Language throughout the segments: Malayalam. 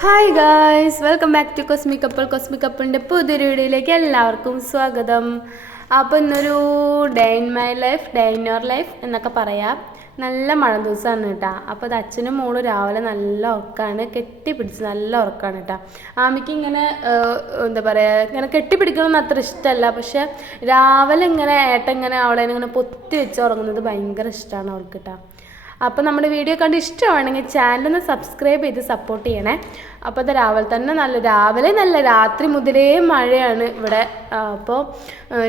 Hi guys, welcome back to cosmic couple. Cosmic കപ്പിളിൻ്റെ പുതിയൊരു വീഡിയോയിലേക്ക് എല്ലാവർക്കും സ്വാഗതം. അപ്പോൾ ഇന്നൊരു day in my life, day in your life എന്നൊക്കെ പറയാം. നല്ല മഴ ദിവസമാണ് കേട്ടോ. അപ്പോൾ അത് അച്ഛനും മോളും രാവിലെ നല്ല ഉറക്കമാണ്, കെട്ടിപ്പിടിച്ച് നല്ല ഉറക്കമാണ് കേട്ടോ. ആമിക്ക് ഇങ്ങനെ എന്താ പറയുക, ഇങ്ങനെ കെട്ടിപ്പിടിക്കണമെന്ന് അത്ര ഇഷ്ടമല്ല, പക്ഷെ രാവിലെ ഇങ്ങനെ ഇങ്ങനെ അവളെ ഇങ്ങനെ പൊത്തി വെച്ച് ഉറങ്ങുന്നത് ഭയങ്കര ഇഷ്ടമാണ് അവൾക്ക് കേട്ടോ. അപ്പോൾ നമ്മുടെ വീഡിയോ കണ്ട് ഇഷ്ടമാണെങ്കിൽ ചാനലൊന്ന് സബ്സ്ക്രൈബ് ചെയ്ത് സപ്പോർട്ട് ചെയ്യണേ. അപ്പോൾ അത് രാവിലെ നല്ല രാത്രി മുതലേ മഴയാണ് ഇവിടെ. അപ്പോൾ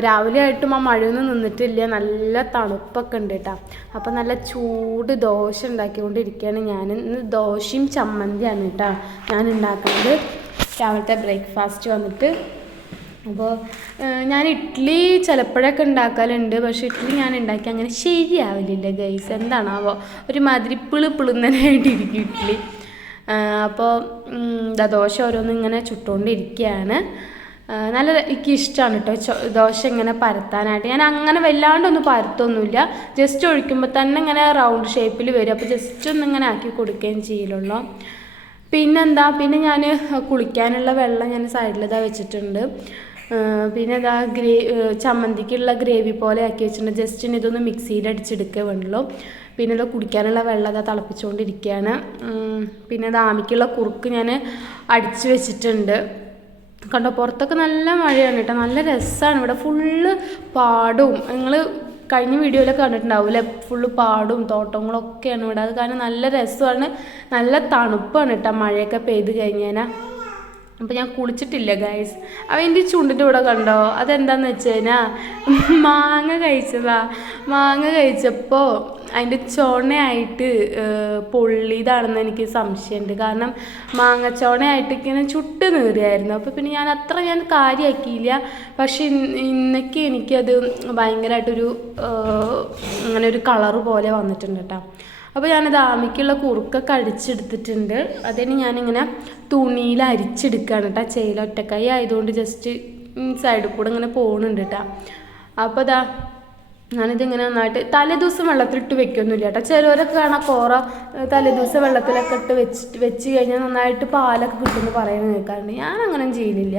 രാവിലെ ആയിട്ടും ആ മഴയൊന്നും നിന്നിട്ടില്ല, നല്ല തണുപ്പൊക്കെ ഉണ്ട് കേട്ടോ. അപ്പോൾ നല്ല ചൂട് ദോശ ഉണ്ടാക്കിക്കൊണ്ടിരിക്കുകയാണ് ഞാൻ. ഇന്ന് ദോശയും ചമ്മന്തിയാണ് കേട്ടോ ഞാൻ ഉണ്ടാക്കുന്നത്. രാവിലത്തെ ബ്രേക്ക്ഫാസ്റ്റ് വന്നിട്ട് അപ്പോൾ ഞാൻ ഇഡ്ഡലി ചിലപ്പോഴൊക്കെ ഉണ്ടാക്കലുണ്ട്, പക്ഷേ ഇഡ്ഡലി ഞാൻ ഉണ്ടാക്കി അങ്ങനെ ശരിയാവില്ല ഗൈസ്. എന്താണാവോ ഒരുമാതിരി പിളുന്നനായിട്ടിരിക്കും ഇഡ്ഡലി. അപ്പോൾ ദോശ ഓരോന്നും ഇങ്ങനെ ചുട്ടുകൊണ്ടിരിക്കുകയാണ്. നല്ല എനിക്ക് ഇഷ്ടമാണ് കേട്ടോ ദോശ ഇങ്ങനെ പരത്താനായിട്ട്. ഞാൻ അങ്ങനെ വല്ലാണ്ടൊന്നും പരത്തൊന്നുമില്ല, ജസ്റ്റ് ഒഴിക്കുമ്പോൾ തന്നെ ഇങ്ങനെ റൗണ്ട് ഷേപ്പിൽ വരും. അപ്പോൾ ജസ്റ്റ് ഒന്നിങ്ങനെ ആക്കി കൊടുക്കുകയും ചെയ്യലുള്ളൂ. പിന്നെ ഞാൻ കുളിക്കാനുള്ള വെള്ളം ഞാൻ സൈഡിലിതാ വെച്ചിട്ടുണ്ട്. പിന്നെ ഇതാ ചമ്മന്തിക്കുള്ള ഗ്രേവി പോലെ ആക്കി വെച്ചിട്ടുണ്ട്. ജസ്റ്റ് ഇതൊന്ന് മിക്സിയിൽ അടിച്ചെടുക്കുക വേണമല്ലോ. പിന്നെ ഇത് കുടിക്കാനുള്ള വെള്ളം ഇതാ തിളപ്പിച്ചുകൊണ്ടിരിക്കുകയാണ്. പിന്നെ ആമിക്കുള്ള കുറുക്ക് ഞാൻ അടിച്ച് വെച്ചിട്ടുണ്ട്. കണ്ടോ, പുറത്തൊക്കെ നല്ല മഴയാണ് കേട്ടോ, നല്ല രസമാണ് ഇവിടെ. ഫുള്ള് പാടും, നിങ്ങൾ കഴിഞ്ഞ വീഡിയോയിലൊക്കെ കണ്ടിട്ടുണ്ടാവില്ലേ, ഫുള്ള് പാടും തോട്ടങ്ങളൊക്കെയാണ് ഇവിടെ. അത് കാരണം നല്ല രസമാണ്, നല്ല തണുപ്പാണ് കേട്ടോ മഴയൊക്കെ പെയ്ത് കഴിഞ്ഞാൽ. അപ്പോൾ ഞാൻ കുളിച്ചിട്ടില്ല ഗൈസ്. അപ്പോൾ എൻ്റെ ചുണ്ടിൻ്റെ കൂടെ കണ്ടോ, അതെന്താണെന്ന് വെച്ച് കഴിഞ്ഞാൽ മാങ്ങ കഴിച്ചപ്പോൾ അതിൻ്റെ ചുണയായിട്ട് പൊള്ളിയതാണെന്ന് എനിക്ക് സംശയമുണ്ട്. കാരണം മാങ്ങച്ചോണയായിട്ട് ഇങ്ങനെ ചുട്ട് നീറിയായിരുന്നു. അപ്പോൾ പിന്നെ ഞാൻ കാര്യമാക്കിയില്ല. പക്ഷെ ഇന്നൊക്കെ എനിക്കത് ഭയങ്കരമായിട്ടൊരു അങ്ങനെ ഒരു കളറ് പോലെ വന്നിട്ടുണ്ട് കേട്ടോ. അപ്പോൾ ഞാനത് ആമിക്കുള്ള കുറുക്കൊക്കെ അടിച്ചെടുത്തിട്ടുണ്ട്. അതിന് ഞാനിങ്ങനെ തുണിയിൽ അരിച്ചെടുക്കുകയാണ് കേട്ടോ. ചെയ്യൽ ഒറ്റക്കൈ ആയതുകൊണ്ട് ജസ്റ്റ് സൈഡിൽ കൂടെ ഇങ്ങനെ പോകുന്നുണ്ട് കേട്ടോ. അപ്പോൾ ഞാനിതിങ്ങനെ നന്നായിട്ട് തലേദിവസം വെള്ളത്തിലിട്ട് വെക്കൊന്നുമില്ല കേട്ടോ. ചിലവരൊക്കെ കാണാൻ തലേദിവസം വെള്ളത്തിലൊക്കെ ഇട്ട് വെച്ച് കഴിഞ്ഞാൽ നന്നായിട്ട് പാലൊക്കെ കിട്ടുമെന്ന് പറയുന്നത് കേൾക്കാറുണ്ട്. ഞാൻ അങ്ങനെ ചെയ്യലില്ല.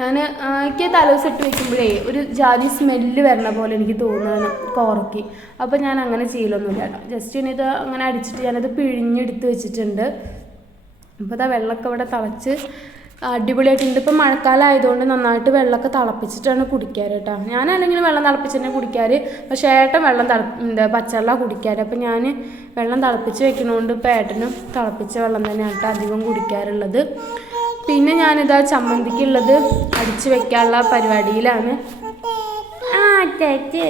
എനിക്ക് തലേദിവസം ഇട്ട് വെക്കുമ്പോഴേ ഒരു ജാതി സ്മെല്ല് വരണ പോലെ എനിക്ക് തോന്നുകയാണ് കോറയ്ക്ക്. അപ്പോൾ ഞാൻ അങ്ങനെ ചെയ്യലൊന്നുമില്ല കേട്ടോ. ജസ്റ്റ് ഇത് അങ്ങനെ അടിച്ചിട്ട് ഞാനത് പിഴിഞ്ഞെടുത്ത് വെച്ചിട്ടുണ്ട്. അപ്പോൾ വെള്ളമൊക്കെ ഇവിടെ തിളച്ച് അടിപൊളിയായിട്ടുണ്ട്. ഇപ്പം മഴക്കാലം ആയതുകൊണ്ട് നന്നായിട്ട് വെള്ളമൊക്കെ തിളപ്പിച്ചിട്ടാണ് കുടിക്കാറ് കേട്ടോ. ഞാനല്ലെങ്കിൽ വെള്ളം തിളപ്പിച്ചിട്ടാണ് കുടിക്കാറ്, പക്ഷേ ഏട്ടൻ പച്ചവെള്ളം കുടിക്കാറ്. അപ്പം ഞാൻ വെള്ളം തിളപ്പിച്ച് വെക്കുന്നതുകൊണ്ട് ഇപ്പോൾ ഏട്ടനും തിളപ്പിച്ച വെള്ളം തന്നെയാണ് കേട്ടോ അധികം കുടിക്കാറുള്ളത്. പിന്നെ ഞാനിതാ ചമ്മന്തിക്കുള്ളത് അടിച്ച് വെക്കാനുള്ള പരിപാടിയിലാണ്.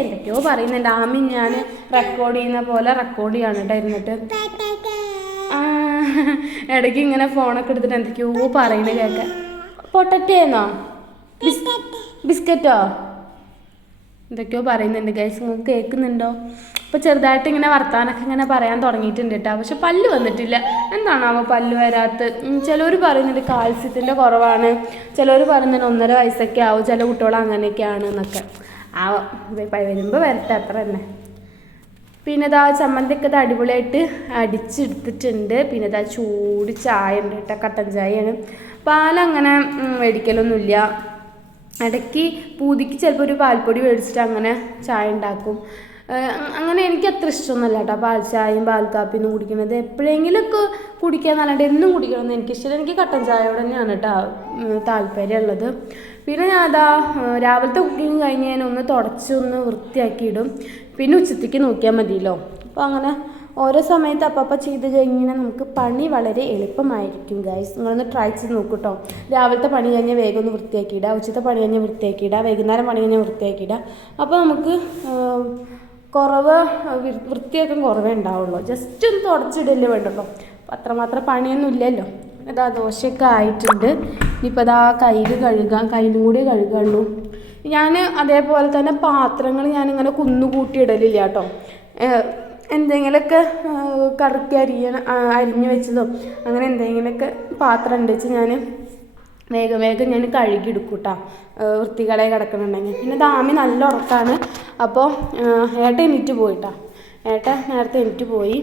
എന്തൊക്കെയോ പറയുന്നുണ്ട് ആമി. ഞാൻ റെക്കോർഡ് ചെയ്യുന്ന പോലെ റെക്കോർഡ് ചെയ്യാണ് കേട്ടോ ഇരുന്നിട്ട്. ഇടയ്ക്ക് ഇങ്ങനെ ഫോണൊക്കെ എടുത്തിട്ട് എന്തൊക്കെയോ പറയുന്നത് കേൾക്കാം. പൊട്ടറ്റോന്നോ ബിസ്ക്കറ്റോ എന്തൊക്കെയോ പറയുന്നുണ്ട് ഗൈസ്, നിങ്ങൾക്ക് കേൾക്കുന്നുണ്ടോ? അപ്പോൾ ചെറുതായിട്ട് ഇങ്ങനെ വർത്താനൊക്കെ ഇങ്ങനെ പറയാൻ തുടങ്ങിയിട്ടുണ്ട് കേട്ടോ. പക്ഷെ പല്ല് വന്നിട്ടില്ല. എന്താണാവോ പല്ല് വരാത്ത? ചിലവർ പറയുന്നുണ്ട് കാൽസ്യത്തിൻ്റെ കുറവാണ്, ചിലവർ പറയുന്നുണ്ട് 1.5 വയസ്സൊക്കെ ആവും, ചില കുട്ടികൾ അങ്ങനെയൊക്കെയാണ് എന്നൊക്കെ. വരുമ്പോൾ വരട്ടെ, അത്ര തന്നെ. പിന്നെ ചമ്മന്തിയൊക്കെ അടിപൊളിയായിട്ട് അടിച്ചെടുത്തിട്ടുണ്ട്. പിന്നെ ചൂട് ചായ ഉണ്ട് കേട്ടോ, കട്ടൻ ചായയാണ്. പാലങ്ങനെ മേടിക്കലൊന്നുമില്ല. ഇടയ്ക്ക് പൂതിക്ക് ചിലപ്പോൾ ഒരു പാൽപ്പൊടി മേടിച്ചിട്ട് അങ്ങനെ ചായ ഉണ്ടാക്കും. അങ്ങനെ എനിക്ക് അത്ര ഇഷ്ടമൊന്നുമല്ല കേട്ടോ പാൽ ചായയും പാൽ കാപ്പിയൊന്നും കുടിക്കുന്നത്. എപ്പോഴെങ്കിലുമൊക്കെ കുടിക്കാൻ നല്ലത്, എന്നും കുടിക്കണമെന്ന് എനിക്കിഷ്ടം. എനിക്ക് കട്ടൻ ചായയോട് തന്നെയാണ് കേട്ടോ താല്പര്യമുള്ളത്. പിന്നെ ഞാൻ രാവിലത്തെ കുക്കിങ് കഴിഞ്ഞ് ഞാൻ ഒന്ന് തുടച്ചൊന്ന് വൃത്തിയാക്കിയിടും. പിന്നെ ഉച്ചത്തേക്ക് നോക്കിയാൽ മതിയല്ലോ. അപ്പോൾ അങ്ങനെ ഓരോ സമയത്ത് അപ്പം ചെയ്ത് കഴിഞ്ഞാൽ നമുക്ക് പണി വളരെ എളുപ്പമായിരിക്കും ഗൈസ്. നിങ്ങളൊന്ന് ട്രൈ ചെയ്ത് നോക്കൂ കേട്ടോ. രാവിലത്തെ പണി കഴിഞ്ഞാൽ വേഗം ഒന്ന് വൃത്തിയാക്കിയിടുക, ഉച്ചത്തെ പണി കഴിഞ്ഞാൽ വൃത്തിയാക്കിയിടുക, വൈകുന്നേരം പണി കഴിഞ്ഞാൽ വൃത്തിയാക്കിയിടുക. അപ്പോൾ നമുക്ക് വൃത്തിയാക്കാൻ കുറവേ ഉണ്ടാവുള്ളൂ. ജസ്റ്റ് ഒന്ന് തുടച്ചിടല്ലേ വേണ്ടല്ലോ, അത്രമാത്രം പണിയൊന്നും ഇല്ലല്ലോ. ദോശയൊക്കെ ആയിട്ടുണ്ട്. ഇനിയിപ്പോൾ കയ്യിലും കൂടി കഴുകുള്ളൂ. ഞാൻ അതേപോലെ തന്നെ പാത്രങ്ങൾ ഞാനിങ്ങനെ കുന്നുകൂട്ടിയിടലില്ല കേട്ടോ. എന്തെങ്കിലുമൊക്കെ കറക്കി അരിഞ്ഞ് വെച്ചതോ അങ്ങനെ എന്തെങ്കിലുമൊക്കെ പാത്രം ഉണ്ട് വെച്ച് ഞാൻ വേഗം ഞാൻ കഴുകിയെടുക്കും കേട്ടോ, വൃത്തികേടായി കിടക്കണുണ്ടെങ്കിൽ. പിന്നെ ആമി നല്ല ഉറക്കമാണ്. അപ്പോൾ ഏട്ടൻ നേരത്തെ എണീറ്റ് പോയി.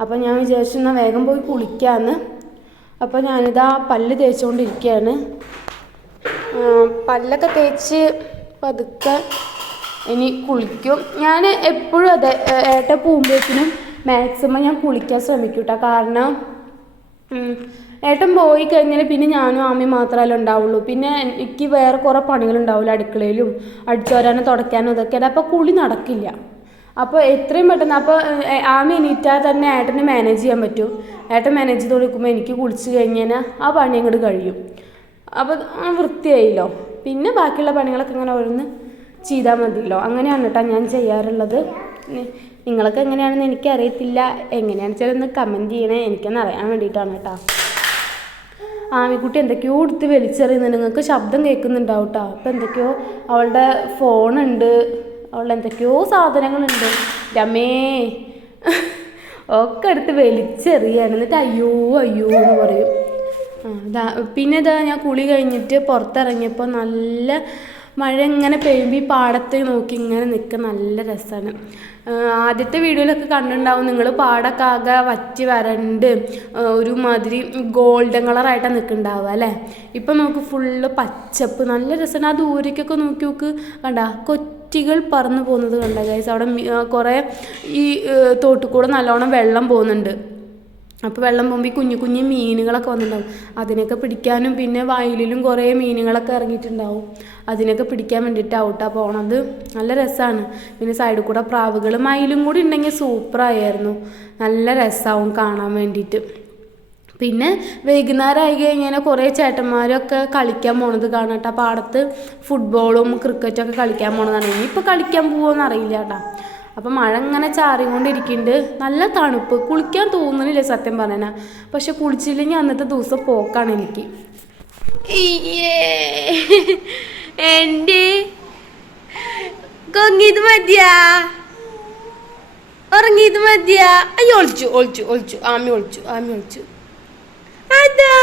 അപ്പോൾ ഞാൻ വിചാരിച്ചു എന്നാൽ വേഗം പോയി കുളിക്കാമെന്ന്. അപ്പോൾ ഞാനിതാ പല്ല് തേച്ചുകൊണ്ടിരിക്കുകയാണ്. പല്ലൊക്കെ തേച്ച് പതുക്കെ ഇനി കുളിക്കും. ഞാൻ എപ്പോഴും അതെ ഏട്ടൻ പോകുമ്പോഴത്തേനും മാക്സിമം ഞാൻ കുളിക്കാൻ ശ്രമിക്കും കേട്ടോ. കാരണം ഏട്ടൻ പോയി കഴിഞ്ഞാൽ പിന്നെ ഞാനും ആമയും മാത്രമല്ലേ ഉണ്ടാവുള്ളൂ. പിന്നെ എനിക്ക് വേറെ കുറേ പണികളുണ്ടാവില്ല, അടുക്കളയിലും അടിച്ചുവരാനും തുടയ്ക്കാനും ഇതൊക്കെയാണ്. അപ്പോൾ കുളി നടക്കില്ല. അപ്പോൾ എത്രയും പെട്ടെന്ന് അപ്പോൾ ആമ എണീറ്റാൽ തന്നെ ഏട്ടന് മാനേജ് ചെയ്യാൻ പറ്റും. ഏട്ടൻ മാനേജ് ചെയ്ത് കൊടുക്കുമ്പോൾ എനിക്ക് കുളിച്ച് കഴിഞ്ഞാൽ ആ പണി അങ്ങോട്ട് കഴിയും. അപ്പോൾ വൃത്തിയായില്ലോ. പിന്നെ ബാക്കിയുള്ള പണികളൊക്കെ ഇങ്ങനെ ഓരോന്ന് ചെയ്താൽ മതിയല്ലോ. അങ്ങനെയാണ് കേട്ടോ ഞാൻ ചെയ്യാറുള്ളത്. നിങ്ങളൊക്കെ എങ്ങനെയാണെന്ന് എനിക്കറിയത്തില്ല. എങ്ങനെയാണെന്ന് വെച്ചാൽ ഒന്ന് കമൻറ്റ് ചെയ്യണേ, എനിക്കൊന്ന് അറിയാൻ വേണ്ടിയിട്ടാണ് കേട്ടോ. ആമിക്കുട്ടി എന്തൊക്കെയോ എടുത്ത് വലിച്ചെറിയുന്നുണ്ട്. നിങ്ങൾക്ക് ശബ്ദം കേൾക്കുന്നുണ്ടാവും കേട്ടോ. അപ്പോൾ എന്തൊക്കെയോ അവളുടെ ഫോണുണ്ട്, അവളുടെ എന്തൊക്കെയോ സാധനങ്ങളുണ്ട്. രമേ ഒക്കെ എടുത്ത് വലിച്ചെറിയാണ്. എന്നിട്ട് അയ്യോ അയ്യോ എന്ന് പറയും. പിന്നെ ഇതാ ഞാൻ കുളി കഴിഞ്ഞിട്ട് പുറത്തിറങ്ങിയപ്പോൾ നല്ല മഴ ഇങ്ങനെ പെയ്യുമ്പോൾ ഈ പാടത്ത് നോക്കി ഇങ്ങനെ നിൽക്കാൻ നല്ല രസമാണ്. ആദ്യത്തെ വീഡിയോയിലൊക്കെ കണ്ടിട്ടുണ്ടാവും നിങ്ങൾ, പാടൊക്കെ ആകെ വറ്റി വരണ്ട് ഒരുമാതിരി ഗോൾഡൻ കളറായിട്ടാണ് നിൽക്കുന്നുണ്ടാവുക അല്ലേ. ഇപ്പം നമുക്ക് ഫുള്ള് പച്ചപ്പ്, നല്ല രസമാണ്. ആ ദൂരേക്കൊക്കെ നോക്കി നോക്ക്, കണ്ട കൊറ്റികൾ പറന്ന് പോകുന്നത് കണ്ട ഗൈസ്. അവിടെ കുറേ ഈ തോട്ടിൽ കൂടെ നല്ലോണം വെള്ളം പോകുന്നുണ്ട്. അപ്പോൾ വെള്ളം പോകുമ്പോൾ ഈ കുഞ്ഞു കുഞ്ഞു മീനുകളൊക്കെ വന്നിട്ടുണ്ടാവും. അതിനൊക്കെ പിടിക്കാനും പിന്നെ വയലിലും കുറേ മീനുകളൊക്കെ ഇറങ്ങിയിട്ടുണ്ടാവും. അതിനൊക്കെ പിടിക്കാൻ വേണ്ടിയിട്ടാവും കേട്ടോ പോണത്. നല്ല രസമാണ്. പിന്നെ സൈഡിൽ കൂടെ പ്രാവുകൾ മയിലും കൂടി ഉണ്ടെങ്കിൽ സൂപ്പറായിരുന്നു. നല്ല രസമാവും കാണാൻ വേണ്ടിയിട്ട്. പിന്നെ വൈകുന്നേരമായി കഴിഞ്ഞാൽ കുറേ ചേട്ടന്മാരൊക്കെ കളിക്കാൻ പോണത് കാണാം കേട്ടോ. പാടത്ത് ഫുട്ബോളും ക്രിക്കറ്റൊക്കെ കളിക്കാൻ പോണതാണ്. ഇനിയിപ്പോൾ കളിക്കാൻ പോകുമെന്ന് അറിയില്ല കേട്ടോ. അപ്പം മഴ ഇങ്ങനെ ചാറിക്കൊണ്ടിരിക്കുന്നുണ്ട്. നല്ല തണുപ്പ്, കുളിക്കാൻ തോന്നുന്നില്ല സത്യം പറഞ്ഞാൽ. പക്ഷെ കുളിച്ചില്ലെങ്കിൽ അന്നത്തെ ദിവസം പോക്കാണ് എനിക്ക്. എൻ്റെ കൊങ്ങിയത് മതിയാ, ഉറങ്ങിയത് മതിയാ. അയ്യോ ഒളിച്ചു ഒളിച്ചു ഒളിച്ചു ആമി ഒളിച്ചു ആമി ഒളിച്ചു. അതാ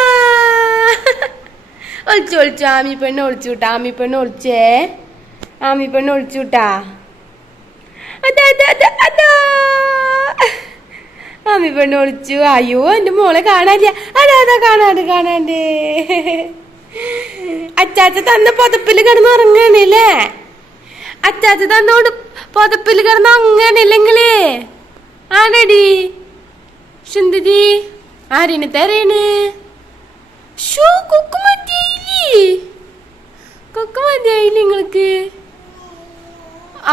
ഒളിച്ചു ഒളിച്ചു ആമി പെണ്ണ് ഒളിച്ചു വിട്ടാ. ആമി പെണ്ണ് ഒളിച്ചേ, ആമി പെണ്ണ് ഒളിച്ചു വിട്ടാ. അതാ അതാ അതാ അതാ ആമി പെണ്ണ് ഒളിച്ചു. അയ്യോ എൻ്റെ മോളെ കാണാനില്ല. അതാ അതാ കാണാണ്ട് കാണാണ്ട്. അച്ചാച്ച തന്ന പുതപ്പിൽ കിടന്ന് ഉറങ്ങാണല്ലേ. അച്ചാച്ച തന്നോട് പുതപ്പിൽ കിടന്ന് ഉറങ്ങാണില്ലെങ്കിലേ ആണടി. സുന്ദരി ആരിന് തരേണ്. ഷോ കൊക്ക് മതിയായില്ലേ, കൊക്ക് മതിയായില്ലേ നിങ്ങൾക്ക്.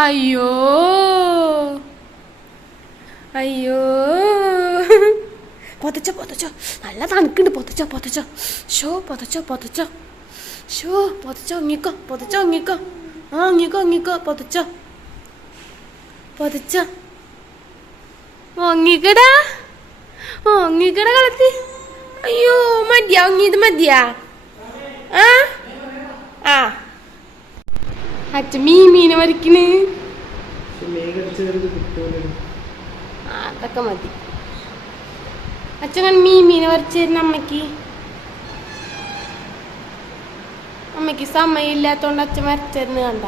അയ്യോ അയ്യോ പൊതച്ചോ പൊതച്ചോ, നല്ല തണുക്കുണ്ട്. പൊതച്ചോ പൊതച്ചോ. ഷോ പൊതച്ചോ പൊതച്ചോ. ഷോ പൊതച്ചോ ഒങ്ങിക്കോ, പൊതച്ചോ ഒങ്ങിക്കോ. ആ ഒങ്ങിക്കോ ഒങ്ങിക്കോ, പൊതച്ചോ പൊതച്ചോ. ഒങ്ങിക്കടാ ഒങ്ങിക്കട കളത്തി. അയ്യോ മതിയാ, ഒങ്ങിയത് മതിയാ. ആ ആ അച്ഛൻ മീനെ വരയ്ക്കണ്. അതൊക്കെ മതി. അച്ഛൻ മീനെ വരച്ചു തരുന്ന അമ്മയ്ക്ക്. അമ്മയ്ക്ക് സമയമില്ലാത്തോണ്ട് അച്ഛൻ വരച്ചിരുന്ന് കണ്ട.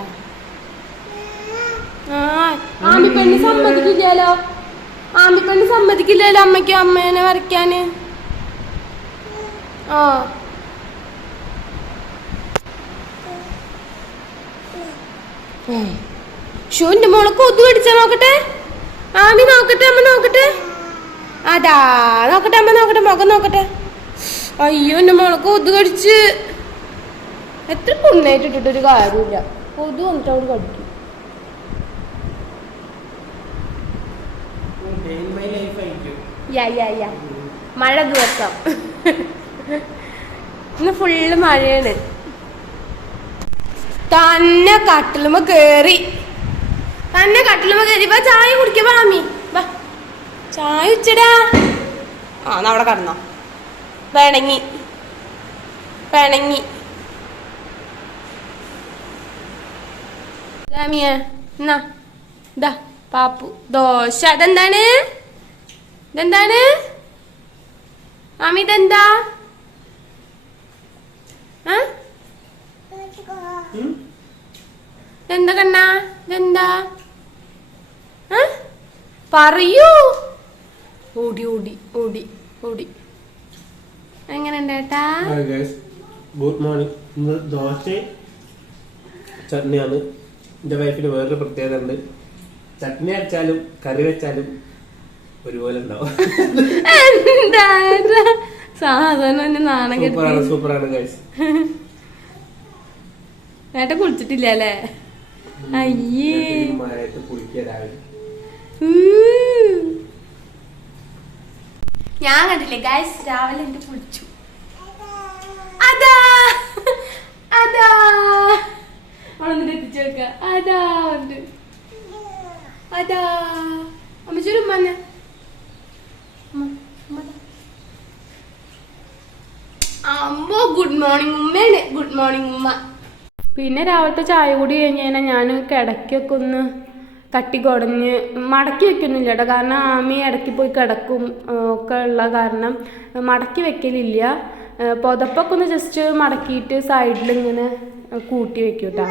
ആമിപ്പെണ്ണ് സമ്മതിക്കില്ലല്ലോ, ആമിപ്പെണ്ണ് സമ്മതിക്കില്ലല്ലോ അമ്മയ്ക്ക് അമ്മേനെ വരയ്ക്കാന്. ആ ഷൂന്റെ മോളെ കൊതു കടിച്ചാ നോക്കട്ടെ. ആമി നോക്കട്ടെ, അമ്മ നോക്കട്ടെ. അതാ നോക്കട്ടെ അമ്മ നോക്കട്ടെ, മുഖം നോക്കട്ടെ. അയ്യോ എൻ്റെ മോളെ കൊതു കടിച്ച്. എത്ര പുണ്ണായിട്ട് ഇട്ടിട്ടൊരു കാര്യമില്ല. കൊതു വന്നിട്ട് അവള് കടിക്കും. മഴ ദിവസം ഇന്ന് ഫുള്ള് മഴയാണ്. തന്നെ കട്ടിലുമ്മ കേറി, തന്നെ കട്ടിലുമ്മ കേറി. വാ ചായ കുടിക്ക. മാമി വാ ചായ ഉച്ചടാ. ആ അവിടെ കടന്നോ. പിണങ്ങി പിണങ്ങി. രാമിയ എന്നാ ഇതാ പാപ്പു ദോശ. അതെന്താണ്, ഇതെന്താണ് മാമി, ഇതെന്താ? എന്താ കണ്ണാ, ഇതെന്താ? പറയൂ. ഓടി ഓടി ഓടി ഓടി. എങ്ങനെയുണ്ട് ഏട്ടാ? Good morning. ഇന്ന് ദോശയും ചട്നിയാണ്. എൻ്റെ വൈഫിന് വേറൊരു പ്രത്യേകത ഉണ്ട്. ചട്നി വെച്ചാലും കറി വെച്ചാലും ഒരുപോലെ ഉണ്ടാവും. സാധാരണ സൂപ്പറാണ് ഗൈസ്. ഏട്ടൻ കുളിച്ചിട്ടില്ല അല്ലേ? അയ്യേ കുളിക്കുക രാവിലെ. ഞാൻ കണ്ടില്ലേ ഗൈസ്, രാവിലെ എന്റെ കുളിച്ചു. അതാ അതാ അവളൊന്നിട്ട് എത്തിച്ചു വെക്ക. അതാ ഉണ്ട്. അതാ അമ്മച്ചൊരു ഉമ്മന്നെ. അമ്മ ഗുഡ് മോർണിംഗ് ഉമ്മയാണ്. ഗുഡ് മോർണിംഗ് ഉമ്മ. പിന്നെ രാവിലത്തെ ചായ കൂടി കഴിഞ്ഞ് കഴിഞ്ഞാൽ ഞാൻ കിടക്കൊക്കെ ഒന്ന് തട്ടിക്കുടഞ്ഞ് മടക്കി വെക്കൊന്നുമില്ല കേട്ടോ. കാരണം ആമി ഇടയ്ക്ക് പോയി കിടക്കും ഒക്കെ ഉള്ള കാരണം മടക്കി വെക്കലില്ല. പുതപ്പൊക്കെ ഒന്ന് ജസ്റ്റ് മടക്കിയിട്ട് സൈഡിൽ ഇങ്ങനെ കൂട്ടി വെക്കും കേട്ടോ.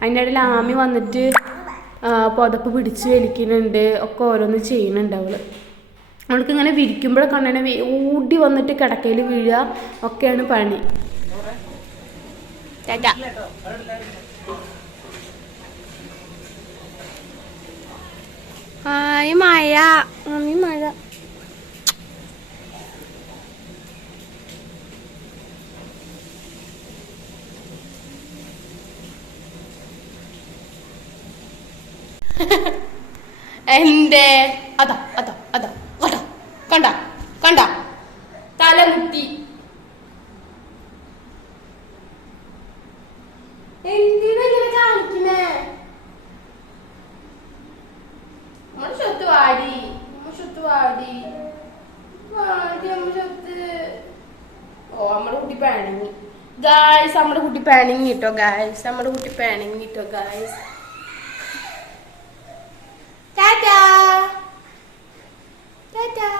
അതിൻ്റെ ഇടയിൽ ആമി വന്നിട്ട് പുതപ്പ് പിടിച്ച് വലിക്കുന്നുണ്ട്, ഒക്കെ ഓരോന്ന് ചെയ്യുന്നുണ്ട്. അവൾക്ക് ഇങ്ങനെ വിരിക്കുമ്പോഴൊക്കെ കണ്ടെ ഓടി വന്നിട്ട് കിടക്കയിൽ വീഴുക ഒക്കെയാണ് പണി. ഹായ് മഴ. മമ്മി മഴ. എന്തേ? അതാ അതാ അതാ കണ്ട കണ്ട കണ്ട തലമുട്ടി. എന്തിനെ കാണിക്കുന്നേ? ൊത്ത് വാടി ൊത്ത് വാടി വാടി അമ്മ ചൊത്ത്. ഓ നമ്മുടെ കുട്ടി പാണിങ്ങി ഗായ്സ്. നമ്മുടെ കുട്ടി പാണിങ്ങി കിട്ടോ ഗായ്സ്. നമ്മുടെ കുട്ടി പാണിങ്ങി കിട്ടോ ഗായ്സ്. ടാറ്റാ ടാറ്റാ.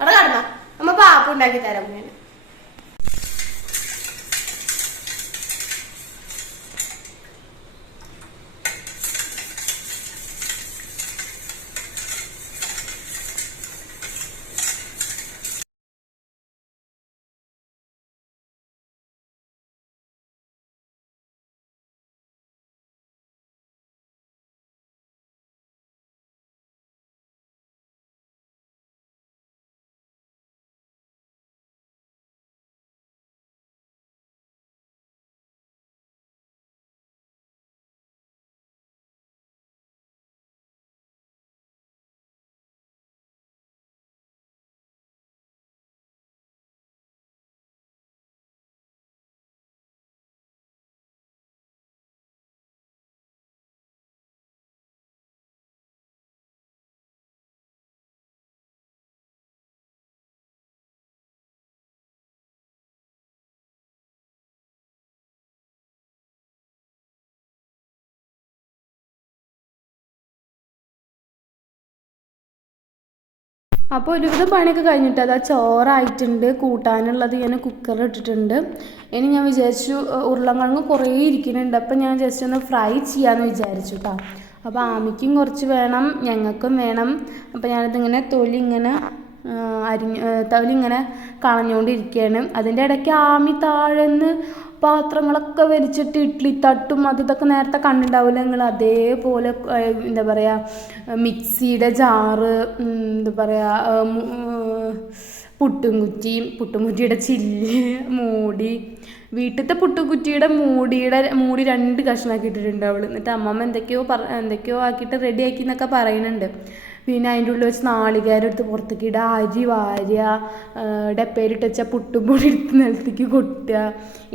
അവിടെ കടന്ന അമ്മ പാപ്പ ഉണ്ടാക്കി തരാം. ഞാൻ അപ്പോൾ ഒരുവിധം പണിയൊക്കെ കഴിഞ്ഞിട്ട് അതാ ചോറായിട്ടുണ്ട്. കൂട്ടാനുള്ളത് ഞാൻ കുക്കറിൽ ഇട്ടിട്ടുണ്ട്. ഇനി ഞാൻ വിചാരിച്ചു ഉരുളക്കിഴങ്ങ് കുറേ ഇരിക്കുന്നുണ്ട്, അപ്പം ഞാൻ ജസ്റ്റ് ഒന്ന് ഫ്രൈ ചെയ്യാമെന്ന് വിചാരിച്ചു കേട്ടോ. അപ്പോൾ ആമിക്കും കുറച്ച് വേണം, ഞങ്ങൾക്കും വേണം. അപ്പോൾ ഞാനിതിങ്ങനെ തൊലി ഇങ്ങനെ കളഞ്ഞുകൊണ്ടിരിക്കുകയാണ്. അതിൻ്റെ ഇടയ്ക്ക് ആമി താഴെന്ന് പാത്രങ്ങളൊക്കെ വലിച്ചിട്ട് ഇഡ്ഡലി തട്ടും അത് ഇതൊക്കെ നേരത്തെ കണ്ടിട്ടുണ്ടാവില്ല നിങ്ങൾ. അതേപോലെ എന്താ പറയുക മിക്സിയുടെ ജാറ്, എന്താ പറയുക പുട്ടുംകുറ്റിയുടെ ചില്ല് മൂടി, വീട്ടിലത്തെ പുട്ടുകുറ്റിയുടെ മൂടി 2 കഷ്ണമാക്കി ഇട്ടിട്ടുണ്ട് അവൾ. എന്നിട്ട് അമ്മമ്മ എന്തൊക്കെയോ ആക്കിയിട്ട് റെഡിയാക്കി എന്നൊക്കെ പറയുന്നുണ്ട്. പിന്നെ അതിൻ്റെ ഉള്ളിൽ വെച്ച് നാളികേരം എടുത്ത് പുറത്തേക്ക് ഇടുക, അരി വാരുക, ഡപ്പയിലിട്ട് വെച്ചാൽ പുട്ടും പൊടി എടുത്ത് നിലത്തേക്ക് കൊട്ടുക.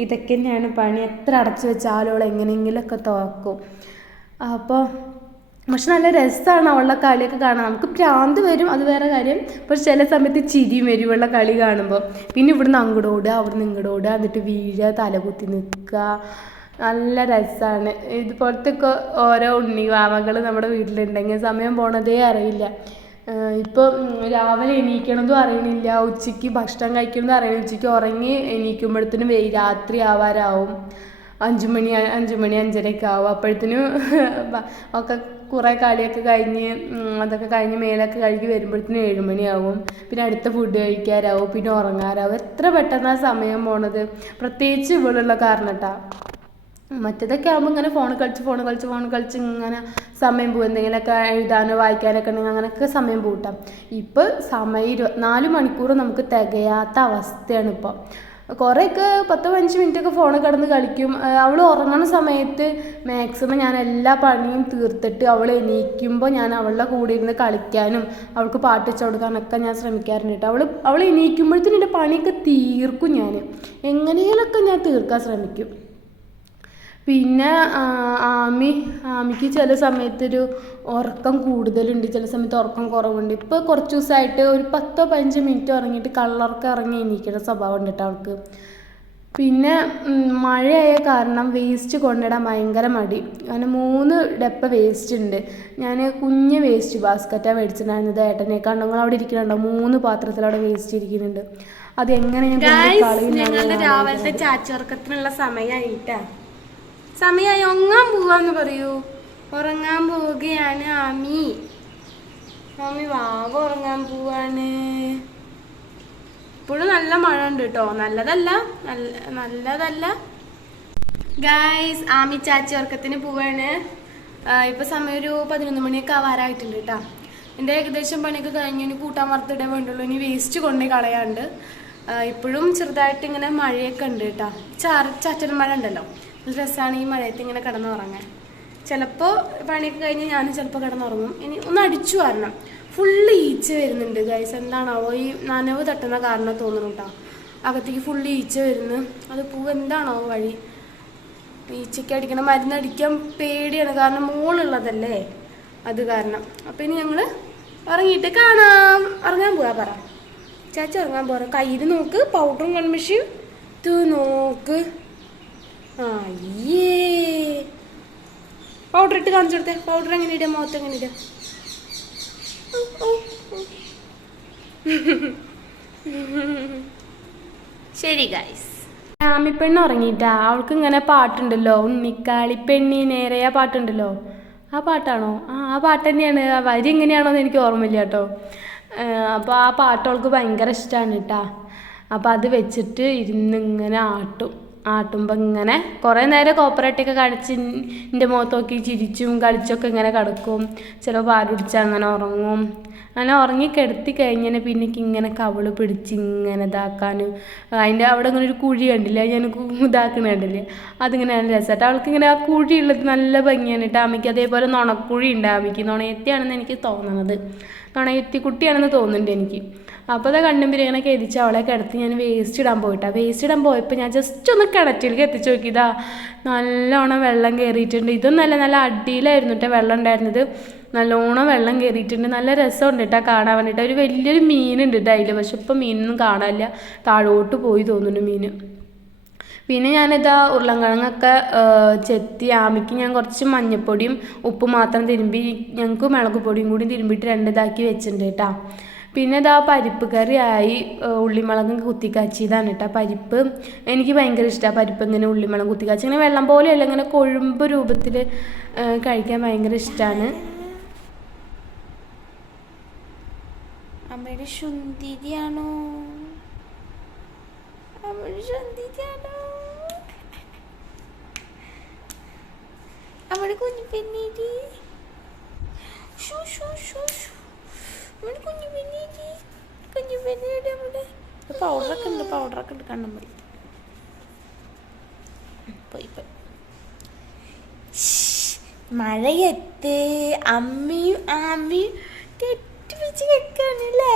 ഇതൊക്കെ തന്നെയാണ് പണി. എത്ര അടച്ചു വെച്ചാലും അവൾ എങ്ങനെയെങ്കിലുമൊക്കെ തുറക്കും. അപ്പോൾ പക്ഷെ നല്ല രസമാണ് അവളുടെ കളിയൊക്കെ കാണാൻ. നമുക്ക് ഭ്രാന്ത് വരും, അത് വേറെ കാര്യം. പക്ഷെ ചില സമയത്ത് ചിരിയും വരും ഇവളുടെ കളി കാണുമ്പോൾ. പിന്നെ ഇവിടുന്ന് അങ്ങോട്ട് ഓടുക, അവിടുന്ന് ഇങ്ങോട്ട് ഓടുക, എന്നിട്ട് വീഴുക, തലകുത്തി നിൽക്കുക. നല്ല രസമാണ്. ഇതുപോലത്തെയൊക്കെ ഓരോ ഉണ്ണിവാവകൾ നമ്മുടെ വീട്ടിലുണ്ടെങ്കിൽ സമയം പോണതേ അറിയില്ല. ഇപ്പോൾ രാവിലെ എണീക്കണതും അറിയണില്ല, ഉച്ചയ്ക്ക് ഭക്ഷണം കഴിക്കണതും അറിയണില്ല. ഉച്ചയ്ക്ക് ഉറങ്ങി എണീക്കുമ്പോഴത്തേനും രാത്രി ആവാറാവും. 5 മണി 5:30 ആവും. അപ്പോഴത്തേനും ഒക്കെ കുറേ കളിയൊക്കെ കഴിഞ്ഞ് അതൊക്കെ കഴിഞ്ഞ് മേലൊക്കെ കഴുകി വരുമ്പോഴത്തേനും 7 മണിയാവും. പിന്നെ അടുത്ത ഫുഡ് കഴിക്കാറാവും, പിന്നെ ഉറങ്ങാറാവും. എത്ര പെട്ടെന്നാണ് സമയം പോണത്, പ്രത്യേകിച്ച് ഇവിടെയുള്ള കാരണം കേട്ടോ. മറ്റേതൊക്കെ ആകുമ്പോൾ ഇങ്ങനെ ഫോൺ കളിച്ച് ഇങ്ങനെ സമയം പോകും. എന്തെങ്കിലുമൊക്കെ എഴുതാനോ വായിക്കാനൊക്കെ ഉണ്ടെങ്കിൽ അങ്ങനെയൊക്കെ സമയം പോകട്ടാം. ഇപ്പോൾ സമയം 24 മണിക്കൂർ നമുക്ക് തികയാത്ത അവസ്ഥയാണ് ഇപ്പോൾ. കുറേയൊക്കെ 10-15 മിനിറ്റൊക്കെ ഫോണിൽ കിടന്ന് കളിക്കും. അവൾ ഉറങ്ങുന്ന സമയത്ത് മാക്സിമം ഞാൻ എല്ലാ പണിയും തീർത്തിട്ട് അവൾ എണീക്കുമ്പോൾ ഞാൻ അവളുടെ കൂടെ ഇരുന്ന് കളിക്കാനും അവൾക്ക് പാട്ട് വെച്ച് കൊടുക്കാനൊക്കെ ഞാൻ ശ്രമിക്കാറുണ്ട് കേട്ടോ. അവൾ എണീക്കുമ്പോഴത്തേനും എൻ്റെ പണിയൊക്കെ തീർക്കും. ഞാൻ എങ്ങനെയൊക്കെ ഞാൻ തീർക്കാൻ ശ്രമിക്കും. പിന്നെ ആമിക്ക് ചില സമയത്തൊരു ഉറക്കം കൂടുതലുണ്ട്, ചില സമയത്ത് ഉറക്കം കുറവുണ്ട്. ഇപ്പോൾ കുറച്ച് ദിവസമായിട്ട് ഒരു 10-15 മിനിറ്റ് ഉറങ്ങിയിട്ട് കള്ളുറക്കം ഇറങ്ങി എണീക്കുന്ന സ്വഭാവം ഉണ്ട് കേട്ടോ അവൾക്ക്. പിന്നെ മഴയായ കാരണം വേസ്റ്റ് കൊണ്ടിടാൻ ഭയങ്കര മടി. അങ്ങനെ 3 ഡപ്പ വേസ്റ്റ് ഉണ്ട്. ഞാൻ കുഞ്ഞ് വേസ്റ്റ് ബാസ്ക്കറ്റാണ് മേടിച്ചിട്ടുണ്ടായിരുന്നത്. ഏട്ടനേക്കാൾ നിങ്ങൾ അവിടെ ഇരിക്കുന്നുണ്ടോ, 3 പാത്രത്തിൽ അവിടെ വേസ്റ്റ് ഇരിക്കുന്നുണ്ട്. അതെങ്ങനെ ഞങ്ങളുടെ രാവിലത്തെ ചാച്ചുറക്കത്തിനുള്ള സമയമായിട്ടാ. സമയമായി ഉറങ്ങാൻ പോവാന്ന് പറയൂ. ഉറങ്ങാൻ പോവുകയാണ് ആമി. വാവ ഉറങ്ങാൻ പോവാണ്. ഇപ്പോഴും നല്ല മഴ ഉണ്ട് കേട്ടോ. നല്ലതല്ല ഗായ്സ്. ആമി ചാച്ചി ഉറക്കത്തിന് പോവാണ്. ഇപ്പൊ സമയം ഒരു 11 മണിയൊക്കെ ആവാറായിട്ടുണ്ട് കേട്ടോ. എൻ്റെ ഏകദേശം പണിയൊക്കെ കഴിഞ്ഞ് ഇനി കൂട്ടാൻ വറുത്തിടാൻ വേണ്ടുള്ളൂ. ഇനി വേസ്റ്റ് കൊണ്ടേ കളയാണ്ട്. ഇപ്പോഴും ചെറുതായിട്ട് ഇങ്ങനെ മഴയൊക്കെ ഉണ്ട് കേട്ടോ. ചാറ്റൽ മഴ ഉണ്ടല്ലോ. രസമാണ് ഈ മഴയത്ത് ഇങ്ങനെ കിടന്നുറങ്ങാൻ. ചിലപ്പോൾ പണിയൊക്കെ കഴിഞ്ഞ് ഞാൻ ചിലപ്പോൾ കിടന്നുറങ്ങും. ഇനി ഒന്ന് അടിച്ചു വരണം. ഫുള്ള് ഈച്ച വരുന്നുണ്ട് ഗൈസ്. എന്താണാവോ, ഈ നനവ് തട്ടുന്ന കാരണം തോന്നുന്നു കേട്ടോ. അകത്തേക്ക് ഫുള്ള് ഈച്ച വരുന്നു. അത് എന്താണോ വഴി. ഈച്ചയ്ക്ക് അടിക്കണം, മരുന്നടിക്കാൻ പേടിയാണ്, കാരണം മോളുള്ളതല്ലേ, അത് കാരണം. അപ്പം ഇനി ഞങ്ങൾ ഉറങ്ങിയിട്ട് കാണാം. ഉറങ്ങാൻ പോവാ പറ ചാച്ചി, ഉറങ്ങാൻ പോകാം. കയ്യിൽ നോക്ക്, പൗഡറും കൺമിഷിയും നോക്ക്. അയ്യേ, പൗഡർ ഇട്ട് കാണിച്ചു കൊടുത്തേ. പൗഡർ എങ്ങനെ ഇടുക, മുഖത്ത് എങ്ങനെ ഇടുക? ശരി ഗൈസ്. ആമിപ്പെണ്ണ് ഉറങ്ങിയിട്ടാ. അവൾക്ക് ഇങ്ങനെ പാട്ടുണ്ടല്ലോ, ഉണ്ണിക്കാളിപ്പെണ്ണി നേരെയാ പാട്ടുണ്ടല്ലോ. ആ പാട്ടാണോ? ആ പാട്ട് തന്നെയാണ്. ആ വരി എങ്ങനെയാണോ എന്ന് എനിക്ക് ഓർമ്മയില്ല കേട്ടോ. അപ്പോൾ ആ പാട്ട് അവൾക്ക് ഭയങ്കര ഇഷ്ടമാണ് കേട്ടാ. അപ്പോൾ അത് വെച്ചിട്ട് ഇരുന്നിങ്ങനെ ആട്ടുമ്പോൾ ഇങ്ങനെ കുറേ നേരം കോപ്പറേറ്റൊക്കെ കാണിച്ച് എൻ്റെ മുഖത്ത് നോക്കി ചിരിച്ചും കളിച്ചൊക്കെ ഇങ്ങനെ കിടക്കും. ചിലപ്പോൾ പാൽ കുടിച്ചാൽ അങ്ങനെ ഉറങ്ങും. അങ്ങനെ ഉറങ്ങിക്കിടത്തി കഴിഞ്ഞാൽ പിന്നെ ഇങ്ങനെ കവിള് പിടിച്ച് ഇങ്ങനെ ഇതാക്കാനും, അതിൻ്റെ അവിടെ ഇങ്ങനെ ഒരു കുഴി കണ്ടില്ലേ, ഞാൻ ഇതാക്കണ കണ്ടില്ലേ, അതിങ്ങനെ നല്ല രസമായിട്ട്. അവൾക്ക് ഇങ്ങനെ ആ കുഴി ഉള്ളത് നല്ല ഭംഗിയാണ് കേട്ടോ. അമ്മയ്ക്ക് അതേപോലെ നുണക്കുഴി ഉണ്ട്. അമ്മയ്ക്ക് നുണയെത്തിയാണെന്ന് എനിക്ക് തോന്നുന്നത്, നുണയെത്തി കുട്ടിയാണെന്ന് തോന്നുന്നുണ്ട് എനിക്ക്. അപ്പോൾ അത് കണ്ണുമ്പോൾ ഇങ്ങനെ കെതിച്ച് അവളെ കിടത്തി ഞാൻ വേസ്റ്റ് ഇടാൻ പോയിട്ടാണ്. വേസ്റ്റ് ഇടാൻ പോയപ്പോൾ ഞാൻ ജസ്റ്റ് ഒന്ന് കിണറ്റിലേക്ക് എത്തിച്ച് നോക്കിയതാ. നല്ലോണം വെള്ളം കയറിയിട്ടുണ്ട്. ഇതൊന്നല്ല, നല്ല അടിയിലായിരുന്നു കേട്ടോ വെള്ളം ഉണ്ടായിരുന്നത്. നല്ലോണം വെള്ളം കയറിയിട്ടുണ്ട്. നല്ല രസമുണ്ട് കേട്ടോ കാണാൻ വേണ്ടിയിട്ട്. ഒരു വലിയൊരു മീനുണ്ട് കേട്ടോ അതിൽ. പക്ഷെ ഇപ്പം മീനൊന്നും കാണാനില്ല, താഴോട്ട് പോയി തോന്നുന്നു മീൻ. പിന്നെ ഞാനിതാ ഉരുളൻകിഴങ്ങൊക്കെ ചെത്തി ആമിക്ക് ഞാൻ കുറച്ച് മഞ്ഞൾപ്പൊടിയും ഉപ്പ് മാത്രം തിരുമ്പി, ഞങ്ങൾക്ക് മുളക് പൊടിയും കൂടി തിരുമ്പിയിട്ട് 2 ഇതാക്കി വെച്ചിട്ടുണ്ട് കേട്ടോ. പിന്നെ ഇതാ പരിപ്പ് കറിയായി. ഉള്ളിമുളകും കുത്തിക്കാച്ചിയതാണ് കേട്ടോ. പരിപ്പ് എനിക്ക് ഭയങ്കര ഇഷ്ടമാണ്. പരിപ്പ് ഇങ്ങനെ ഉള്ളിമുളക് കുത്തിക്കാച്ചി ഇങ്ങനെ വെള്ളം പോലെയല്ല, ഇങ്ങനെ കൊഴുമ്പ് രൂപത്തിൽ കഴിക്കാൻ ഭയങ്കര ഇഷ്ടമാണ്. അമ്മയുടെ സുന്ദരിയാണോ? അവിടെ കുഞ്ഞു പെണ്ണീരി, കുഞ്ഞു പെണ്ണീരി അവിടെ പൗഡറൊക്കെ ഉണ്ട് കണ്ണും പോയി. മഴയത്ത് അമ്മയും ആമ്മയും കെട്ടിപ്പിടിച്ച് വെക്കാനല്ലേ.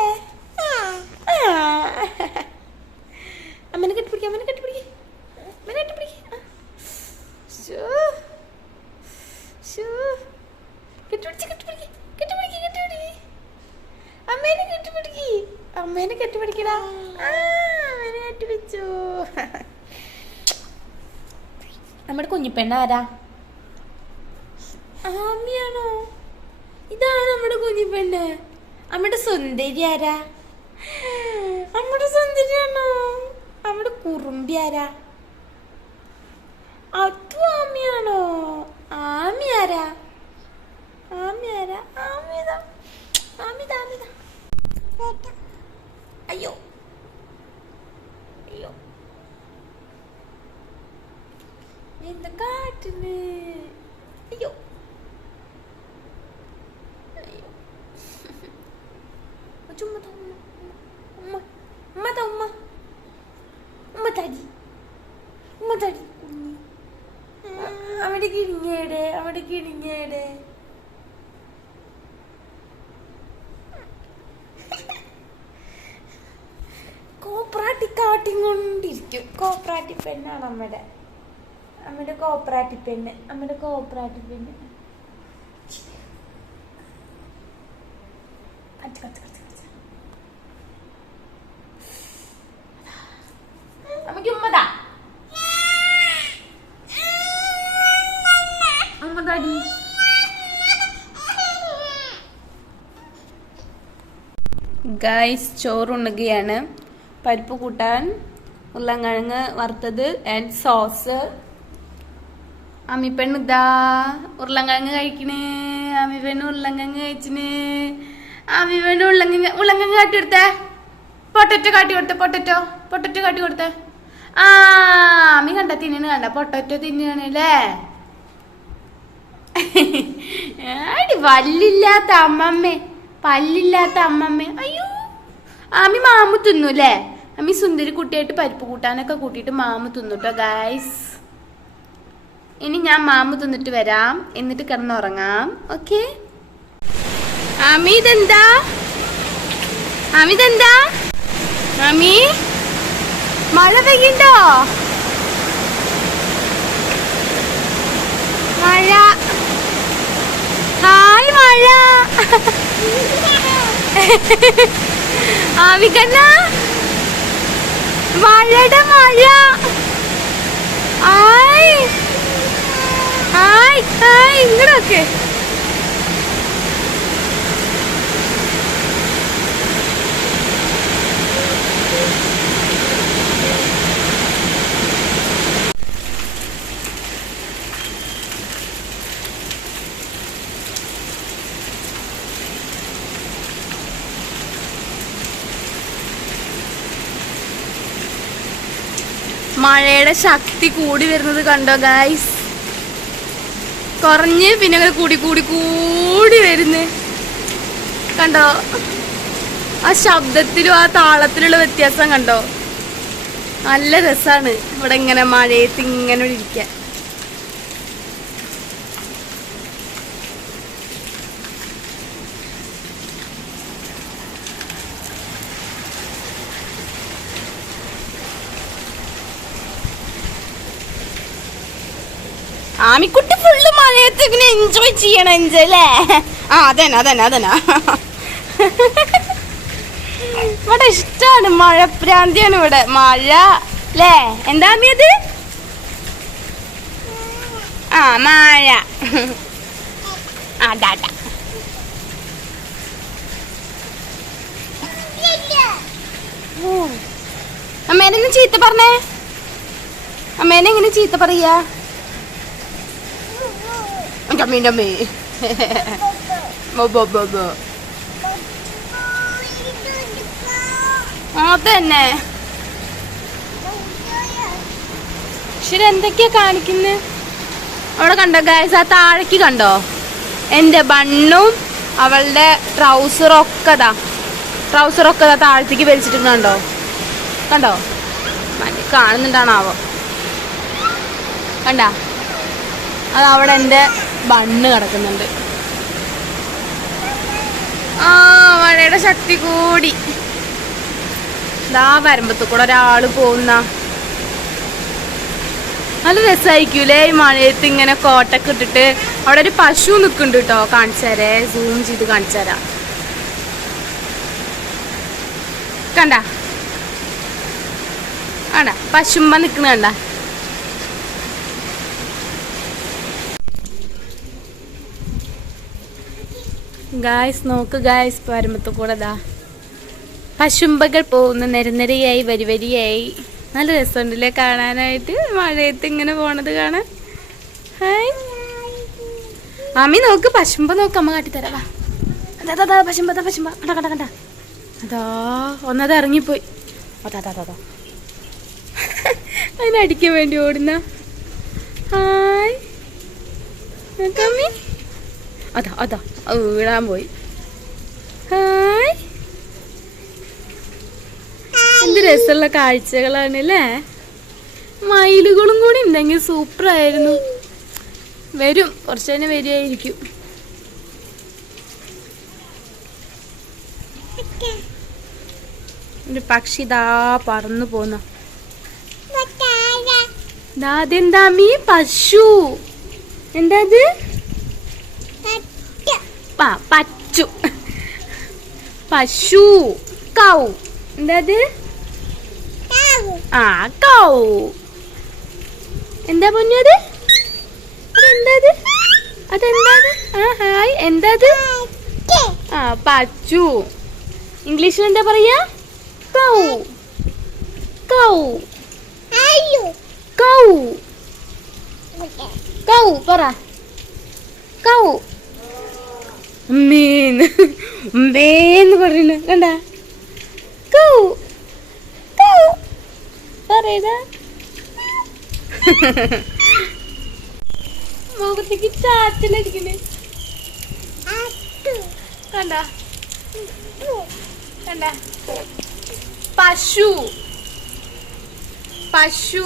അമ്മനെ കെട്ടിപ്പിടിക്കുക, അമ്മനെ കെട്ടിപ്പിടിക്കുക. അമ്മേനെ കെട്ടിപ്പിടിക്കടാ. അമ്മേനെ കെട്ടിപ്പിടിച്ചു. നമ്മുടെ കുഞ്ഞിപ്പെണ്ണ ആരാ? ആമിയാണോ? ഇതാണ് നമ്മുടെ കുഞ്ഞിപ്പെണ്ണ്. അമ്മയുടെ സുന്ദരി ആരാ? അമ്മയുടെ സുന്ദരിയാണോ? അമ്മയുടെ കുറുമ്പി ആരാ? അതും ആമിയാണോ? ആമി ആരാ? ആമി ആരാ? ആമിതാ ആമിതാ ആമിതാ. അയ്യോ അയ്യോ എന്താ കാട്ടിന്? അയ്യോ അയ്യോ ചുമ്മാ ഉമ്മ ഉമ്മ ഉമ്മ ഉമ്മ തടി ഉമ്മ തടി. അവിടെ കിണിങ്ങേടെ അവിടെ കിണിങ്ങേടെ. കോപ്രാട്ടി കാട്ടിക്കൊണ്ടിരിക്കും. കോപ്രാട്ടി പെണ്ണാണ് അമ്മയുടെ. അമ്മയുടെ കോപ്രാട്ടി പെണ്ണ്. അമ്മയുടെ കോപ്രാട്ടി പെണ്ണ്. അമ്മയ്ക്ക് ഉമ്മതാ ഉമ്മതാടി. ഗൈസ് ചോറുണ്ണുകയാണ്. പരിപ്പ് കൂട്ടാൻ, ഉരുളൻകിഴങ്ങ് വറുത്തത് ആൻഡ് സോസ്. അമ്മിപ്പെണ്ണ് ഇതാ ഉരുളൻകിഴങ്ങ് കഴിക്കണ്. അമ്മിപ്പെണ്ണ് ഉരുളൻകിഴങ്ങ് കഴിച്ചിന്. അമ്മിപ്പെണ്ണ് ഉരുളൻകിഴങ്ങ് കാട്ടി കൊടുത്തേ. പൊട്ടറ്റോ കാട്ടി കൊടുത്തേ. പൊട്ടറ്റോ കാട്ടി കൊടുത്തേ. ആ അമ്മി കണ്ട തിന്നണ് കണ്ട. പൊട്ടറ്റോ തിന്നാണല്ലേ. പല്ലില്ലാത്ത അമ്മമ്മേ. പല്ലില്ലാത്ത അമ്മമ്മേ. അയ്യോ അമ്മി മാമു തിന്നു അല്ലേ. അമ്മി സുന്ദരി കുട്ടിയായിട്ട് പരിപ്പ് കൂട്ടാനൊക്കെ കൂട്ടിയിട്ട് മാമു തിന്നുട്ടോ ഗൈസ്. ഇനി ഞാൻ മാമു തിന്നിട്ട് വരാം. എന്നിട്ട് കിടന്നുറങ്ങാം. ഓക്കെ. അമ്മി ഇതെന്താ? അമ്മി ഇതെന്താ? അമ്മി മഴ പെയ്യണ്ടോ? മഴ. ഹായ് മഴ. ആമിക്കന്ന മഴയുടെ മഴ. ഹായ് ഹായ് ഹായ് ഇങ്ങടൊക്കെ. മഴയുടെ ശക്തി കൂടി വരുന്നത് കണ്ടോ ഗൈസ്. കുറഞ്ഞ് പിന്നെ കൂടി കൂടി കൂടി വരുന്നു കണ്ടോ. ആ ശബ്ദത്തിലും ആ താളത്തിലുള്ള വ്യത്യാസം കണ്ടോ. നല്ല രസാണ് ഇവിടെ ഇങ്ങനെ മഴയത്ത് ഇങ്ങനെ ഇരിക്കാൻ. ആമിക്കുട്ടി ഫുള്ള് മഴയത്ത് ഇങ്ങനെ എൻജോയ് ചെയ്യണം. എൻജോയ് അല്ലേ. ആ അതന്നെ ഇവിടെ ഇഷ്ടാണ്. മഴ പ്രാന്തിയാണ് ഇവിടെ. മഴ അല്ലേ. എന്താ അമ്മിയത്? ആ മഴ. അതാ അമ്മേനെ ചീത്ത പറഞ്ഞേ. അമ്മേനെ എങ്ങനെ ചീത്ത പറയാ? അമ്മേ അതന്നെ. ശരി എന്തൊക്കെയാ കാണിക്കുന്നത് അവിടെ കണ്ടോ ഗൈസ്. ആ താഴേക്ക് കണ്ടോ എന്റെ ബണ്ണും അവളുടെ ട്രൗസറൊക്കെ താഴത്തേക്ക് വലിച്ചിട്ടുണ്ടോ. കണ്ടോ കാണുന്നുണ്ടാണാവോ. കണ്ട അതവിടെ എൻ്റെ ബണ്ണ് കിടക്കുന്നുണ്ട്. ആ മഴയുടെ ശക്തി കൂടി. ഇതാ വരമ്പത്ത് കൂടെ ഒരാള് പോകുന്ന നല്ല രസമായിരിക്കൂലേ ഈ മഴയത്ത് ഇങ്ങനെ കോട്ടൊക്കെ ഇട്ടിട്ട്. അവിടെ ഒരു പശു നിൽക്കുന്നുണ്ട് കേട്ടോ. കാണിച്ചാരേ, സൂം ചെയ്ത് കാണിച്ചാരാ. കണ്ട പശുമ്പ നിക്കണ കണ്ട. ഗായ്സ് നോക്ക് ഗായ്സ്. വരമ്പത്ത് കൂടെ പശുമ്പകൾ പോകുന്ന നിരനിരയായി വരിവരിയായി. നല്ല രസമുണ്ടല്ലേ കാണാനായിട്ട് മഴയത്ത് ഇങ്ങനെ പോണത് കാണാൻ. ഹായ് അമ്മി നോക്ക് പശുമ്പ നോക്ക് അമ്മ കാട്ടിത്തരാ വാ അതാ പശുമ്പ കണ്ട കണ്ട കണ്ട അതാ ഒന്നത് ഇറങ്ങിപ്പോയി അതാ അതാ അതാ അതിനടിക്കാൻ വേണ്ടി ഓടുന്ന ഹായ് നോക്കമ്മി അതാ അതാ വീഴാൻ പോയി ഹായ് എന്ത് രസമുള്ള കാഴ്ചകളാണ് അല്ലേ മയിലുകളും കൂടി ഉണ്ടെങ്കിൽ സൂപ്പറായിരുന്നു വരും കുറച്ച് തന്നെ വരുമായിരിക്കും ഒരു പക്ഷി ഇതാ പറന്നു പോന്ന അതെന്താ മീ പശു എന്താ അത് പച്ചു പശു കൗ എന്താ അത് കൗ എന്താ പൊന്നു അത് അതെന്താ അതെന്താ ഹായ് എന്താ പച്ചു ഇംഗ്ലീഷിൽ എന്താ പറയാ കൗ കൗ കൗ കൗ പറ കൗ മേന്ന് പറയുന്നു കണ്ട കൗ കൗ പറയടാ മുഖത്തേക്ക് ചാറ്റലടിക്കണേ കണ്ട കണ്ട പശു പശു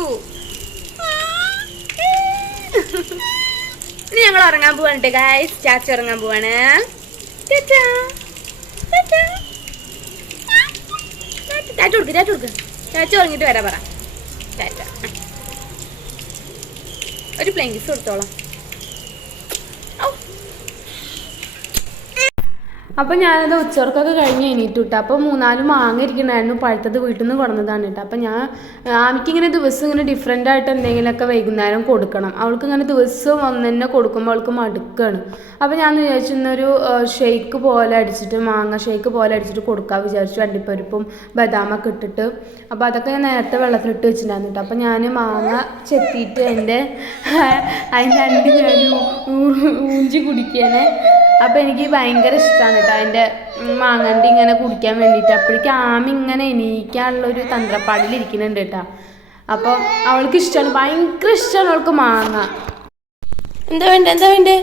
ഇനി ഞങ്ങൾ ഇറങ്ങാൻ പോവാണ് ഗൈസ് ചാച്ച ഇറങ്ങാൻ പോവാണ് ചാച്ച കൊടുക്ക് ചാച്ച ഇറങ്ങിട്ട് വരാ പറ ചാച്ച ഒരു പ്ലെയിൻ കിസ് കൊടുത്തോളാം അപ്പം ഞാനത് ഉച്ചവർക്കൊക്കെ കഴിഞ്ഞ് എണീറ്റിട്ട് അപ്പോൾ 3-4 മാങ്ങ ഇരിക്കണമായിരുന്നു പഴുത്തത് വീട്ടിൽ നിന്ന് കൊണ്ടുവന്നതാണ് കേട്ടോ അപ്പം ഞാൻ എനിക്കിങ്ങനെ ദിവസം ഇങ്ങനെ ഡിഫറെൻ്റ് ആയിട്ട് എന്തെങ്കിലുമൊക്കെ വൈകുന്നേരം കൊടുക്കണം അവൾക്ക് ഇങ്ങനെ ദിവസം ഒന്ന് തന്നെ കൊടുക്കുമ്പോൾ അവൾക്ക് മടുക്കാണ് അപ്പോൾ ഞാൻ വിചാരിച്ചിരുന്നൊരു ഷെയ്ക്ക് പോലെ അടിച്ചിട്ട് മാങ്ങ ഷെയ്ക്ക് പോലെ അടിച്ചിട്ട് കൊടുക്കാൻ വിചാരിച്ചു അണ്ടിപ്പരിപ്പും ബദാമൊക്കെ ഇട്ടിട്ട് അപ്പോൾ അതൊക്കെ ഞാൻ നേരത്തെ വെള്ളത്തിലിട്ട് വെച്ചിട്ടുണ്ടായിരുന്നു കേട്ടോ അപ്പോൾ ഞാൻ മാങ്ങ ചെത്തിയിട്ട് അതിൻ്റെ അണ്ടി ഞാൻ ഊഞ്ചി കുടിക്കാനേ അപ്പോൾ എനിക്ക് ഭയങ്കര ഇഷ്ടമാണ് കേട്ടോ അതിൻ്റെ മാങ്ങണ്ടി ഇങ്ങനെ കുടിക്കാൻ വേണ്ടിയിട്ട് അപ്പോഴേക്കും ആമി ഇങ്ങനെ എണീക്കാനുള്ളൊരു തന്ത്രപ്പാടിലിരിക്കുന്നുണ്ട് കേട്ടോ അപ്പോൾ അവൾക്ക് ഇഷ്ടമാണ് ഭയങ്കര ഇഷ്ടമാണ് അവൾക്ക് മാങ്ങ എന്താ വേണ്ടേ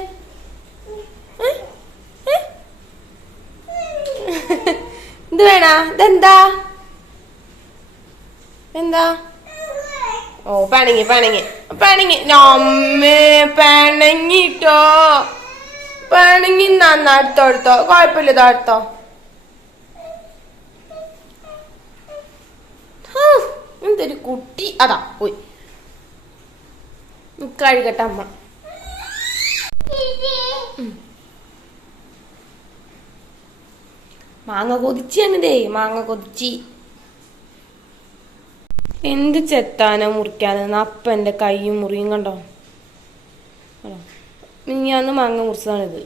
ഇത് വേണോ ഇതെന്താ എന്താ ഓ പിണങ്ങി നമ്മേ പിണങ്ങിട്ടോ പിണങ്ങി നന്ന അടുത്തോ കുഴപ്പമില്ല ഇതടുത്തോ എന്തൊരു കുട്ടി അതാ പോയി കഴുകട്ടെ അമ്മ മാങ്ങ കൊതിച്ചാണിതേ മാങ്ങ കൊതിച്ചി എന്ത് ചെത്താനോ മുറിക്കാനോ അപ്പൻ്റെ കൈയും മുറിയും കണ്ടോ മിനിഞ്ഞാന്ന് മാങ്ങ മുറിച്ചതാണിത്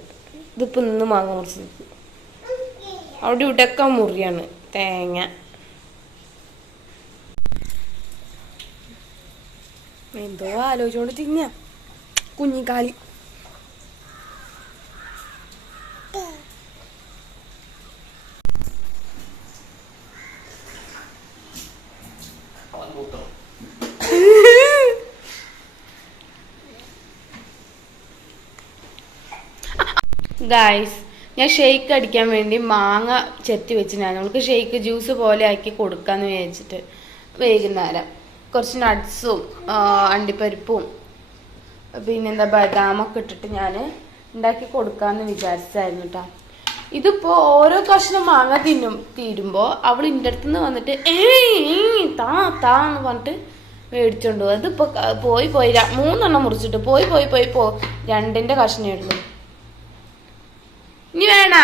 ഇതിപ്പോൾ ഇന്ന് മാങ്ങ മുറിച്ചത് അവിടെ ഇവിടെയൊക്കെ മുറിയാണ് തേങ്ങ എന്തോ ആലോചിച്ചോണ്ട് തിന്ന കുഞ്ഞിക്കാലി ഗായ്സ് ഞാൻ ഷെയ്ക്ക് അടിക്കാൻ വേണ്ടി മാങ്ങ ചെത്തി വെച്ചിട്ടുണ്ടായിരുന്നു നമുക്ക് ഷെയ്ക്ക് ജ്യൂസ് പോലെ ആക്കി കൊടുക്കാമെന്ന് വിചാരിച്ചിട്ട് വൈകുന്നേരം കുറച്ച് നട്ട്സും അണ്ടിപ്പരിപ്പും പിന്നെന്താ ബദാമൊക്കെ ഇട്ടിട്ട് ഞാൻ ഉണ്ടാക്കി കൊടുക്കാമെന്ന് വിചാരിച്ചായിരുന്നു കേട്ടോ ഇതിപ്പോൾ ഓരോ കഷ്ണം മാങ്ങ തീരുമ്പോൾ അവൾ എൻ്റെ അടുത്തുനിന്ന് വന്നിട്ട് താ എന്ന് പറഞ്ഞിട്ട് മേടിച്ചോണ്ട് പോകും അതിപ്പോൾ പോയി 3 മുറിച്ചിട്ട് പോയി 2ന്റെ കഷ്ണമേ ഉള്ളൂ ഇനി വേണ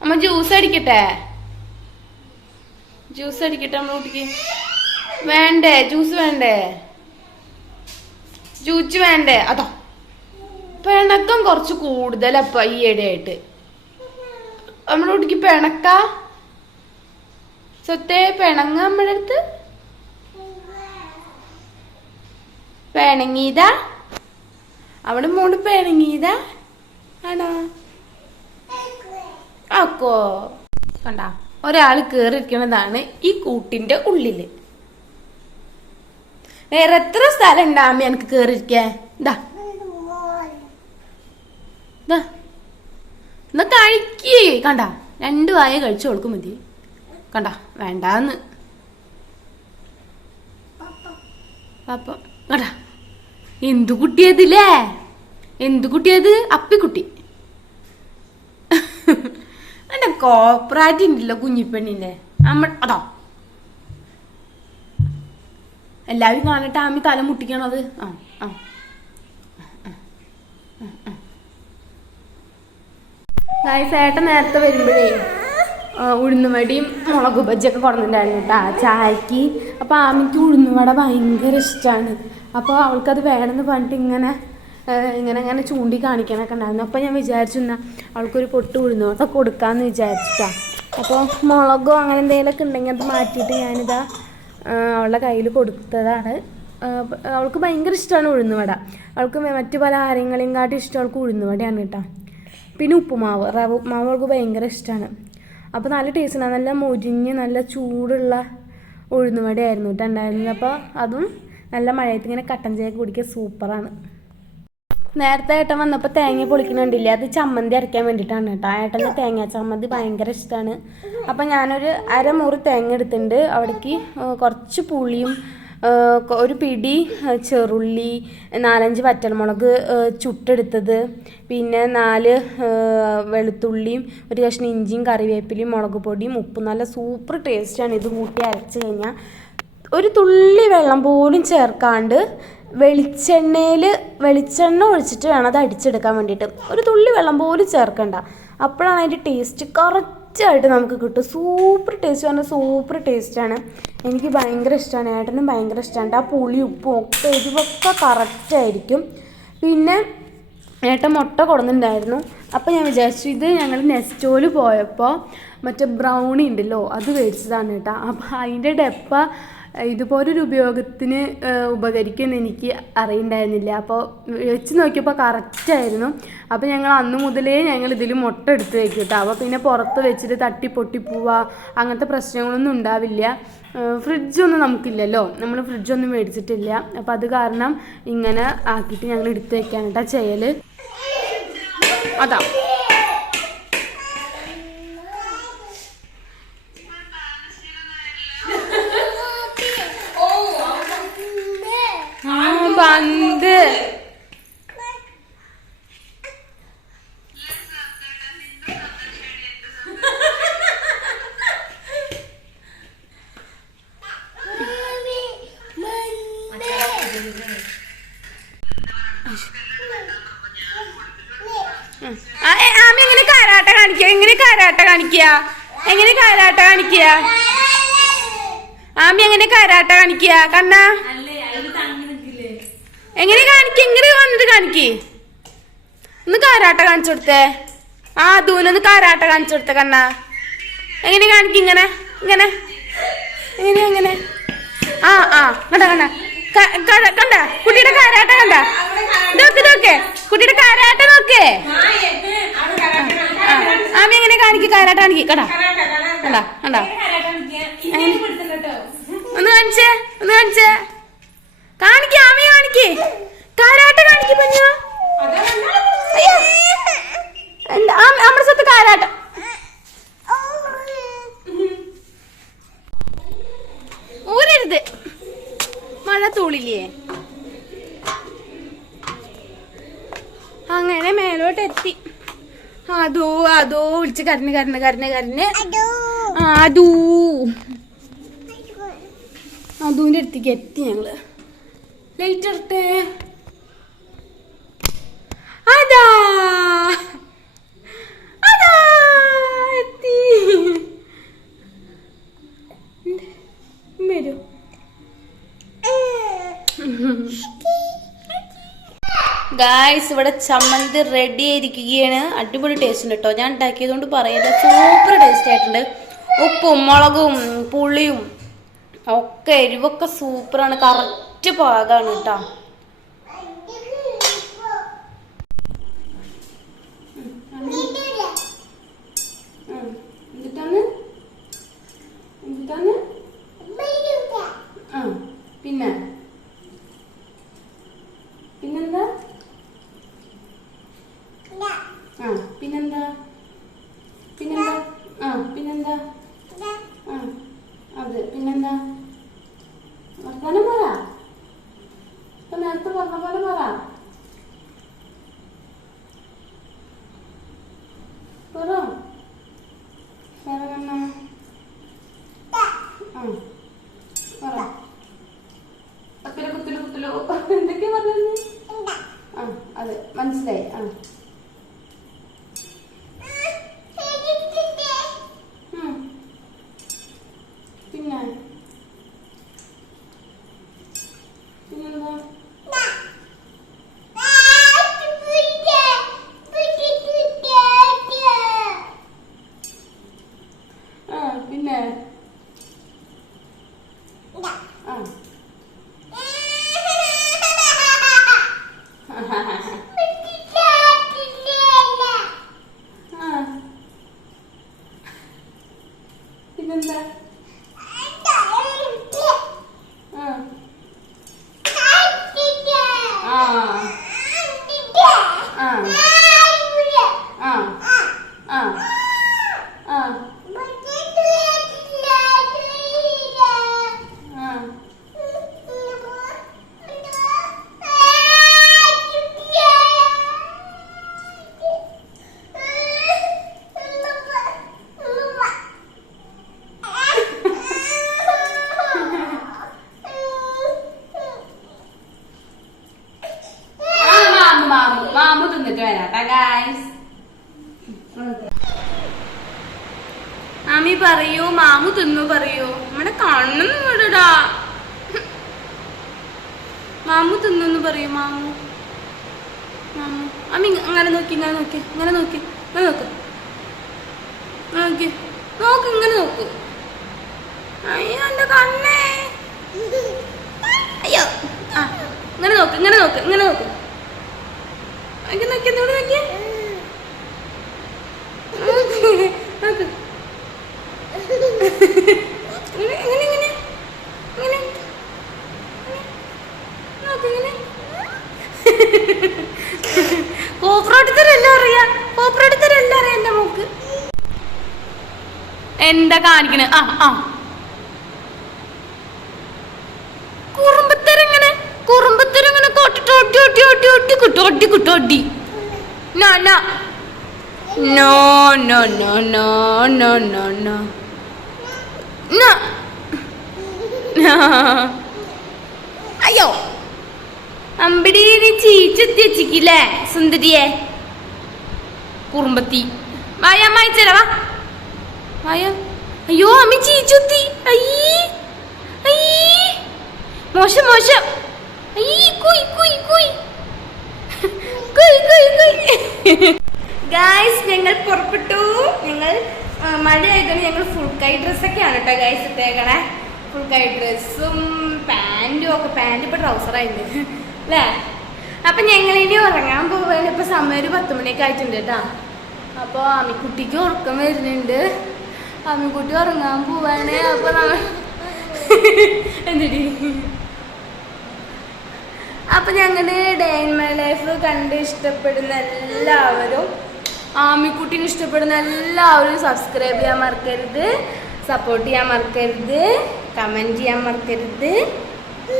അമ്മ ജ്യൂസ് അടിക്കട്ടെ അമ്മ കുട്ടിക്ക് വേണ്ടേ ജ്യൂസ് വേണ്ടേ അതോ പിണക്കം കുറച്ച് കൂടുതലപ്പ ഈ ഇടയായിട്ട് നമ്മുടെ കുട്ടിക്ക് പിണക്ക സ്വത്തേ പിണങ്ങ നമ്മുടെ അടുത്ത് പിണങ്ങിയതാ അവിടെ മോള് പിണങ്ങിയതാ ആണോ? ആക്കോ കണ്ട ഒരാൾ കേറിയിരിക്കണതാണ് ഈ കൂട്ടിന്റെ ഉള്ളില്. വേറെ എത്ര സ്ഥലം ഉണ്ടാമി എനിക്ക് കേറിയിരിക്കാൻ? എന്നാ കഴിക്കേ. കണ്ട 2 വായ കഴിച്ചു കൊടുക്കും മതി. കണ്ട വേണ്ടാന്ന് പാപ്പ. കണ്ട എന്തു കുട്ടിയതില്ലേ? എന്തു കുട്ടിയത്? അപ്പിക്കുട്ടി. എന്റെ കോപ്പറായിട്ട് ഉണ്ടല്ലോ കുഞ്ഞിപ്പെണ്ണിന്റെ അതാ എല്ലാവരും കാണട്ടെ ആമി തല മുട്ടിക്കണത്. ഏട്ടൻ നേരത്തെ വരുമ്പോഴേ ഉഴുന്നുവടിയും മുളക് ബജ്ജിയൊക്കെ കൊടുത്തിട്ടുണ്ടായിരുന്നു കേട്ടോ ചായക്ക്. അപ്പോൾ ആമിക്ക് ഉഴുന്നുവട ഭയങ്കര ഇഷ്ടമാണ്. അപ്പോൾ അവൾക്കത് വേണമെന്ന് പറഞ്ഞിട്ട് ഇങ്ങനെ ചൂണ്ടി കാണിക്കാനൊക്കെ ഉണ്ടായിരുന്നു. അപ്പോൾ ഞാൻ വിചാരിച്ചു എന്നാൽ അവൾക്കൊരു പൊട്ട് ഉഴുന്നുവട കൊടുക്കാമെന്ന് വിചാരിച്ചിട്ടാണ്. അപ്പോൾ മുളകോ അങ്ങനെ എന്തെങ്കിലുമൊക്കെ ഉണ്ടെങ്കിൽ അത് മാറ്റിയിട്ട് ഞാനിതാ അവളുടെ കയ്യിൽ കൊടുത്തതാണ്. അവൾക്ക് ഭയങ്കര ഇഷ്ടമാണ് ഉഴുന്നുവട. അവൾക്ക് മറ്റു പലഹാരങ്ങളെയും കാട്ടി ഇഷ്ടം അവൾക്ക് ഉഴുന്നുവടയാണ് കേട്ടോ. പിന്നെ ഉപ്പുമാവ്, റവ ഉപ്പുമാവ് അവൾക്ക് ഭയങ്കര ഇഷ്ടമാണ്. അപ്പോൾ നല്ല ടേസ്റ്റാണ്, നല്ല മൊരിഞ്ഞ് നല്ല ചൂടുള്ള ഉഴുന്നുവടയായിരുന്നു കേട്ടോ ഉണ്ടായിരുന്നത്. അപ്പോൾ അതും നല്ല മഴയത്ത് ഇങ്ങനെ കട്ടൻ ചായ കുടിക്കുക സൂപ്പറാണ്. നേരത്തെ ഏട്ടൻ വന്നപ്പോൾ തേങ്ങ പൊളിക്കണുണ്ടില്ലേ, അത് ചമ്മന്തി അരയ്ക്കാൻ വേണ്ടിയിട്ടാണ് കേട്ടോ. ഏട്ടൻ്റെ തേങ്ങ ചമ്മന്തി ഭയങ്കര ഇഷ്ടമാണ്. അപ്പം ഞാനൊരു 1/2 മുറി തേങ്ങ എടുത്തിട്ടുണ്ട്. അവിടേക്ക് കുറച്ച് പുളിയും ഒരു പിടി ചെറുള്ളി, 4-5 വറ്റൽമുളക് ചുട്ടെടുത്തത്, പിന്നെ 4 വെളുത്തുള്ളിയും ഒരു കഷ്ണം ഇഞ്ചിയും കറിവേപ്പിലയും മുളക് പൊടിയും ഉപ്പും. നല്ല സൂപ്പർ ടേസ്റ്റാണ് ഇത് കൂട്ടി അരച്ച് കഴിഞ്ഞാൽ. ഒരു തുള്ളി വെള്ളം പോലും ചേർക്കാണ്ട് വെളിച്ചെണ്ണ ഒഴിച്ചിട്ട് വേണം അത് അടിച്ചെടുക്കാൻ വേണ്ടിയിട്ട്. ഒരു തുള്ളി വെള്ളം പോലും ചേർക്കണ്ട. അപ്പോഴാണ് അതിൻ്റെ ടേസ്റ്റ് കറക്റ്റായിട്ട് നമുക്ക് കിട്ടും. സൂപ്പർ ടേസ്റ്റ് പറഞ്ഞാൽ സൂപ്പർ ടേസ്റ്റാണ്. എനിക്ക് ഭയങ്കര ഇഷ്ടമാണ്, ഏട്ടനും ഭയങ്കര ഇഷ്ടമാണ്. ആ പുളി ഉപ്പും ഒക്കെ എരിവൊക്കെ കറക്റ്റായിരിക്കും. പിന്നെ ഏട്ടൻ മുട്ട കൊടുത്തിട്ടുണ്ടായിരുന്നു. അപ്പോൾ ഞാൻ വിചാരിച്ചു ഇത് ഞങ്ങൾ നെസ്റ്റോയിൽ പോയപ്പോൾ മറ്റേ ബ്രൗണി ഉണ്ടല്ലോ അത് മേടിച്ചതാണ് കേട്ടോ. അപ്പോൾ അതിൻ്റെ ഡപ്പ ഇതുപോലൊരു ഉപയോഗത്തിന് ഉപകരിക്കുമെന്ന് എനിക്ക് അറിയണ്ടായിരുന്നില്ല. അപ്പോൾ വെച്ച് നോക്കിയപ്പോൾ കറക്റ്റായിരുന്നു. അപ്പോൾ ഞങ്ങൾ അന്ന് മുതലേ ഞങ്ങൾ ഇതിൽ മുട്ട എടുത്ത് വയ്ക്കും കേട്ടോ. അപ്പോൾ പിന്നെ പുറത്ത് വെച്ചിട്ട് തട്ടി പൊട്ടി പോവുക അങ്ങനത്തെ പ്രശ്നങ്ങളൊന്നും ഉണ്ടാവില്ല. ഫ്രിഡ്ജൊന്നും നമുക്കില്ലല്ലോ, നമ്മൾ ഫ്രിഡ്ജൊന്നും മേടിച്ചിട്ടില്ല. അപ്പോൾ അത് കാരണം ഇങ്ങനെ ആക്കിയിട്ട് ഞങ്ങൾ എടുത്ത് വയ്ക്കാൻ കേട്ടോ ചെയ്യൽ. അതാ പന്ത് ആമി എങ്ങനെ കാരാട്ട കാണിക്കുക? എങ്ങനെ കാരാട്ട കാണിക്കുക? എങ്ങനെ കാരാട്ട കാണിക്കുക? ആമി എങ്ങനെ കാരാട്ട കാണിക്കുക? കണ്ണാ എങ്ങനെ കാണിക്ക? എങ്ങനെ വന്നിട്ട് കാണിക്ക്. ഒന്ന് കാരാട്ട കാണിച്ചു കൊടുത്തേ. ദൂനൊന്ന് കാരാട്ട കാണിച്ചു കൊടുത്തേ കണ്ണാ. എങ്ങനെ കാണിക്ക? ഇങ്ങനെ ഇങ്ങനെ എങ്ങനെ എങ്ങനെ കണ്ട കണ്ട കണ്ട കുട്ടിയുടെ കാരാട്ട കണ്ട. നോക്ക് കുട്ടിയുടെ കാരാട്ട നോക്കേ. ആമി എങ്ങനെ കാണിക്ക്? കാരാട്ട കാണിക്ക്. കണ്ടാ കണ്ടാ കണ്ടാ ഒന്ന് കാണിച്ചേ, ഒന്ന് കാണിച്ചേ. കാണിക്ക ആമി കാണിക്ക്. കാരാട്ട കാണിക്ക് പഞ്ഞു. അയ്യോ നമ്മുടെ സ്വത്ത് കാരാട്ട. ഊരരുത്, മഴ തൂളില്ലേ. അങ്ങനെ മേലോട്ട് എത്തി. അതോ വിളിച്ച് കരഞ്ഞ് അതുവിന്റെ അടുത്തേക്ക് എത്തി ഞങ്ങള്. ലൈറ്റ് ഇറട്ടെ. അതാ എത്തി. വരൂ. ഗായ്സ് ഇവിടെ ചമ്മന്തി റെഡി ആയിരിക്കുകയാണ്. അടിപൊളി ടേസ്റ്റ് ഉണ്ട് കേട്ടോ. ഞാൻ ഉണ്ടാക്കിയതുകൊണ്ട് പറയണ്ട, സൂപ്പർ ടേസ്റ്റ് ആയിട്ടുണ്ട്. ഉപ്പും മുളകും പുളിയും ഒക്കെ എരിവൊക്കെ സൂപ്പറാണ്. കറക്റ്റ് പാകമാണ് കേട്ടോ. പറയൂ. എന്തൊക്കെയാ പറഞ്ഞത്? ആ അതെ മനസ്സിലായി. ആ പിന്നെ പിന്നെന്താ? ആ പിന്നെ ആ പിന്നെന്താ? മാമു തിന്നിട്ട് വരാട്ടാ ഗായ്സ്. മാമി പറയൂ, മാമു തിന്നു പറയൂ. നമ്മുടെ കണ്ണൊന്നും വിടടാ. മാമു തിന്നു പറയൂ. മാമു മാമു അമ്മി അങ്ങനെ നോക്കി, ഇങ്ങനെ നോക്കി, ഇങ്ങനെ നോക്കി, ഇങ്ങനെ നോക്ക്, നോക്കി നോക്ക്, ഇങ്ങനെ നോക്ക്. അയ്യോ എന്റെ കണ്ണേ. അയ്യോ ആ ഇങ്ങനെ നോക്ക്, ഇങ്ങനെ നോക്ക്, ഇങ്ങനെ നോക്ക്. നോക്കി എന്നോട് നോക്കിയേ. നോക്ക് ഇങ്ങനെ ഇങ്ങനെ ഇങ്ങനെ നോക്ക്, ഇങ്ങനെ. കോപ്പറോട്ടിത്തരെല്ലാം അറിയാം, കോപ്പറോട്ടിത്തരെല്ലാം അറിയാം എന്റെ മോക്ക്. എന്താ കാണിക്കണേ? ആ ആ കുറുമ്പത്തരങ്ങനെ, കുറുമ്പത്തരങ്ങനെ കൊട്ടിട്ട് ഒട്ടി ഒട്ടി ഒട്ടി ഒട്ടി കുട്ടി ഒട്ടി കുട്ടി ഒട്ടി. No no no no no no no no no. അയ്യോ അമ്പടി നീ ചീച്ചെത്തി വെച്ചിക്കില്ലേ സുന്ദരിയെ കുറുമ്പത്തി. വായ അമ്മായിച്ചല വാ വായ. അയ്യോ അമ്മ ചീച്ചൊത്തി. അയ്യേ അയ്യേ മോശം മോശം. അയ്യേ കുയ് കുയ് കുയ് കുയ് കുയ് കുയ്. ഗായ്സ് ഞങ്ങൾ പുറപ്പെട്ടു. ഞങ്ങൾ മഴയായതുകൊണ്ട് ഞങ്ങൾ ഫുൾ കൈ ഡ്രസ്സൊക്കെയാണ് കേട്ടോ ഗായ്സ് ഇട്ടേക്കണേ. ഫുൾ കൈ ഡ്രസ്സും പാൻറ്റും ഒക്കെ. പാൻറ് ഇപ്പൊ ട്രൗസറായിട്ട് അല്ലേ. അപ്പൊ ഞങ്ങളിനി ഉറങ്ങാൻ പോവാണ്. ഇപ്പൊ സമയം ഒരു 10 മണിയൊക്കെ ആയിട്ടുണ്ട് കേട്ടോ. അപ്പൊ അമ്മിക്കുട്ടിക്ക് ഉറക്കം വരുന്നുണ്ട്. അമ്മിക്കുട്ടി ഉറങ്ങാൻ പോവാണ്. അപ്പൊ നമ്മൾ എന്തിടി അപ്പൊ ഞങ്ങളുടെ ഡേ ഇൻ മൈ ലൈഫ് കണ്ട് ഇഷ്ടപ്പെടുന്ന എല്ലാവരും, ആമിക്കുട്ടീനെ ഇഷ്ടപ്പെടുന്ന എല്ലാവരും സബ്സ്ക്രൈബ് ചെയ്യാൻ മറക്കരുത്, സപ്പോർട്ട് ചെയ്യാൻ മറക്കരുത്, കമന്റ് ചെയ്യാൻ മറക്കരുത്.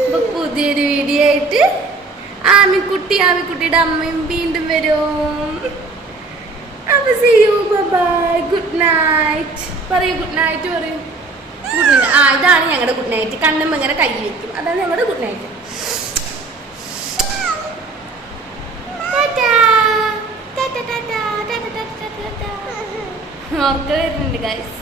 അപ്പൊ പുതിയൊരു വീഡിയോ ആയിട്ട് ആമിക്കുട്ടിയുടെ അമ്മയും വീണ്ടും വരും. അപ്പൊ see you, bye bye, good night പറയൂ. ഗുഡ് നൈറ്റ് പറയൂ. Good night. ആ ഇതാണ് ഞങ്ങളുടെ ഗുഡ് നൈറ്റ്. കണ്ണും ഇങ്ങനെ കൈ വെക്കും. അതാണ് ഞങ്ങളുടെ ഗുഡ് നൈറ്റ്. ഓർക്ക വരുന്നുണ്ട് ഗൈസ്.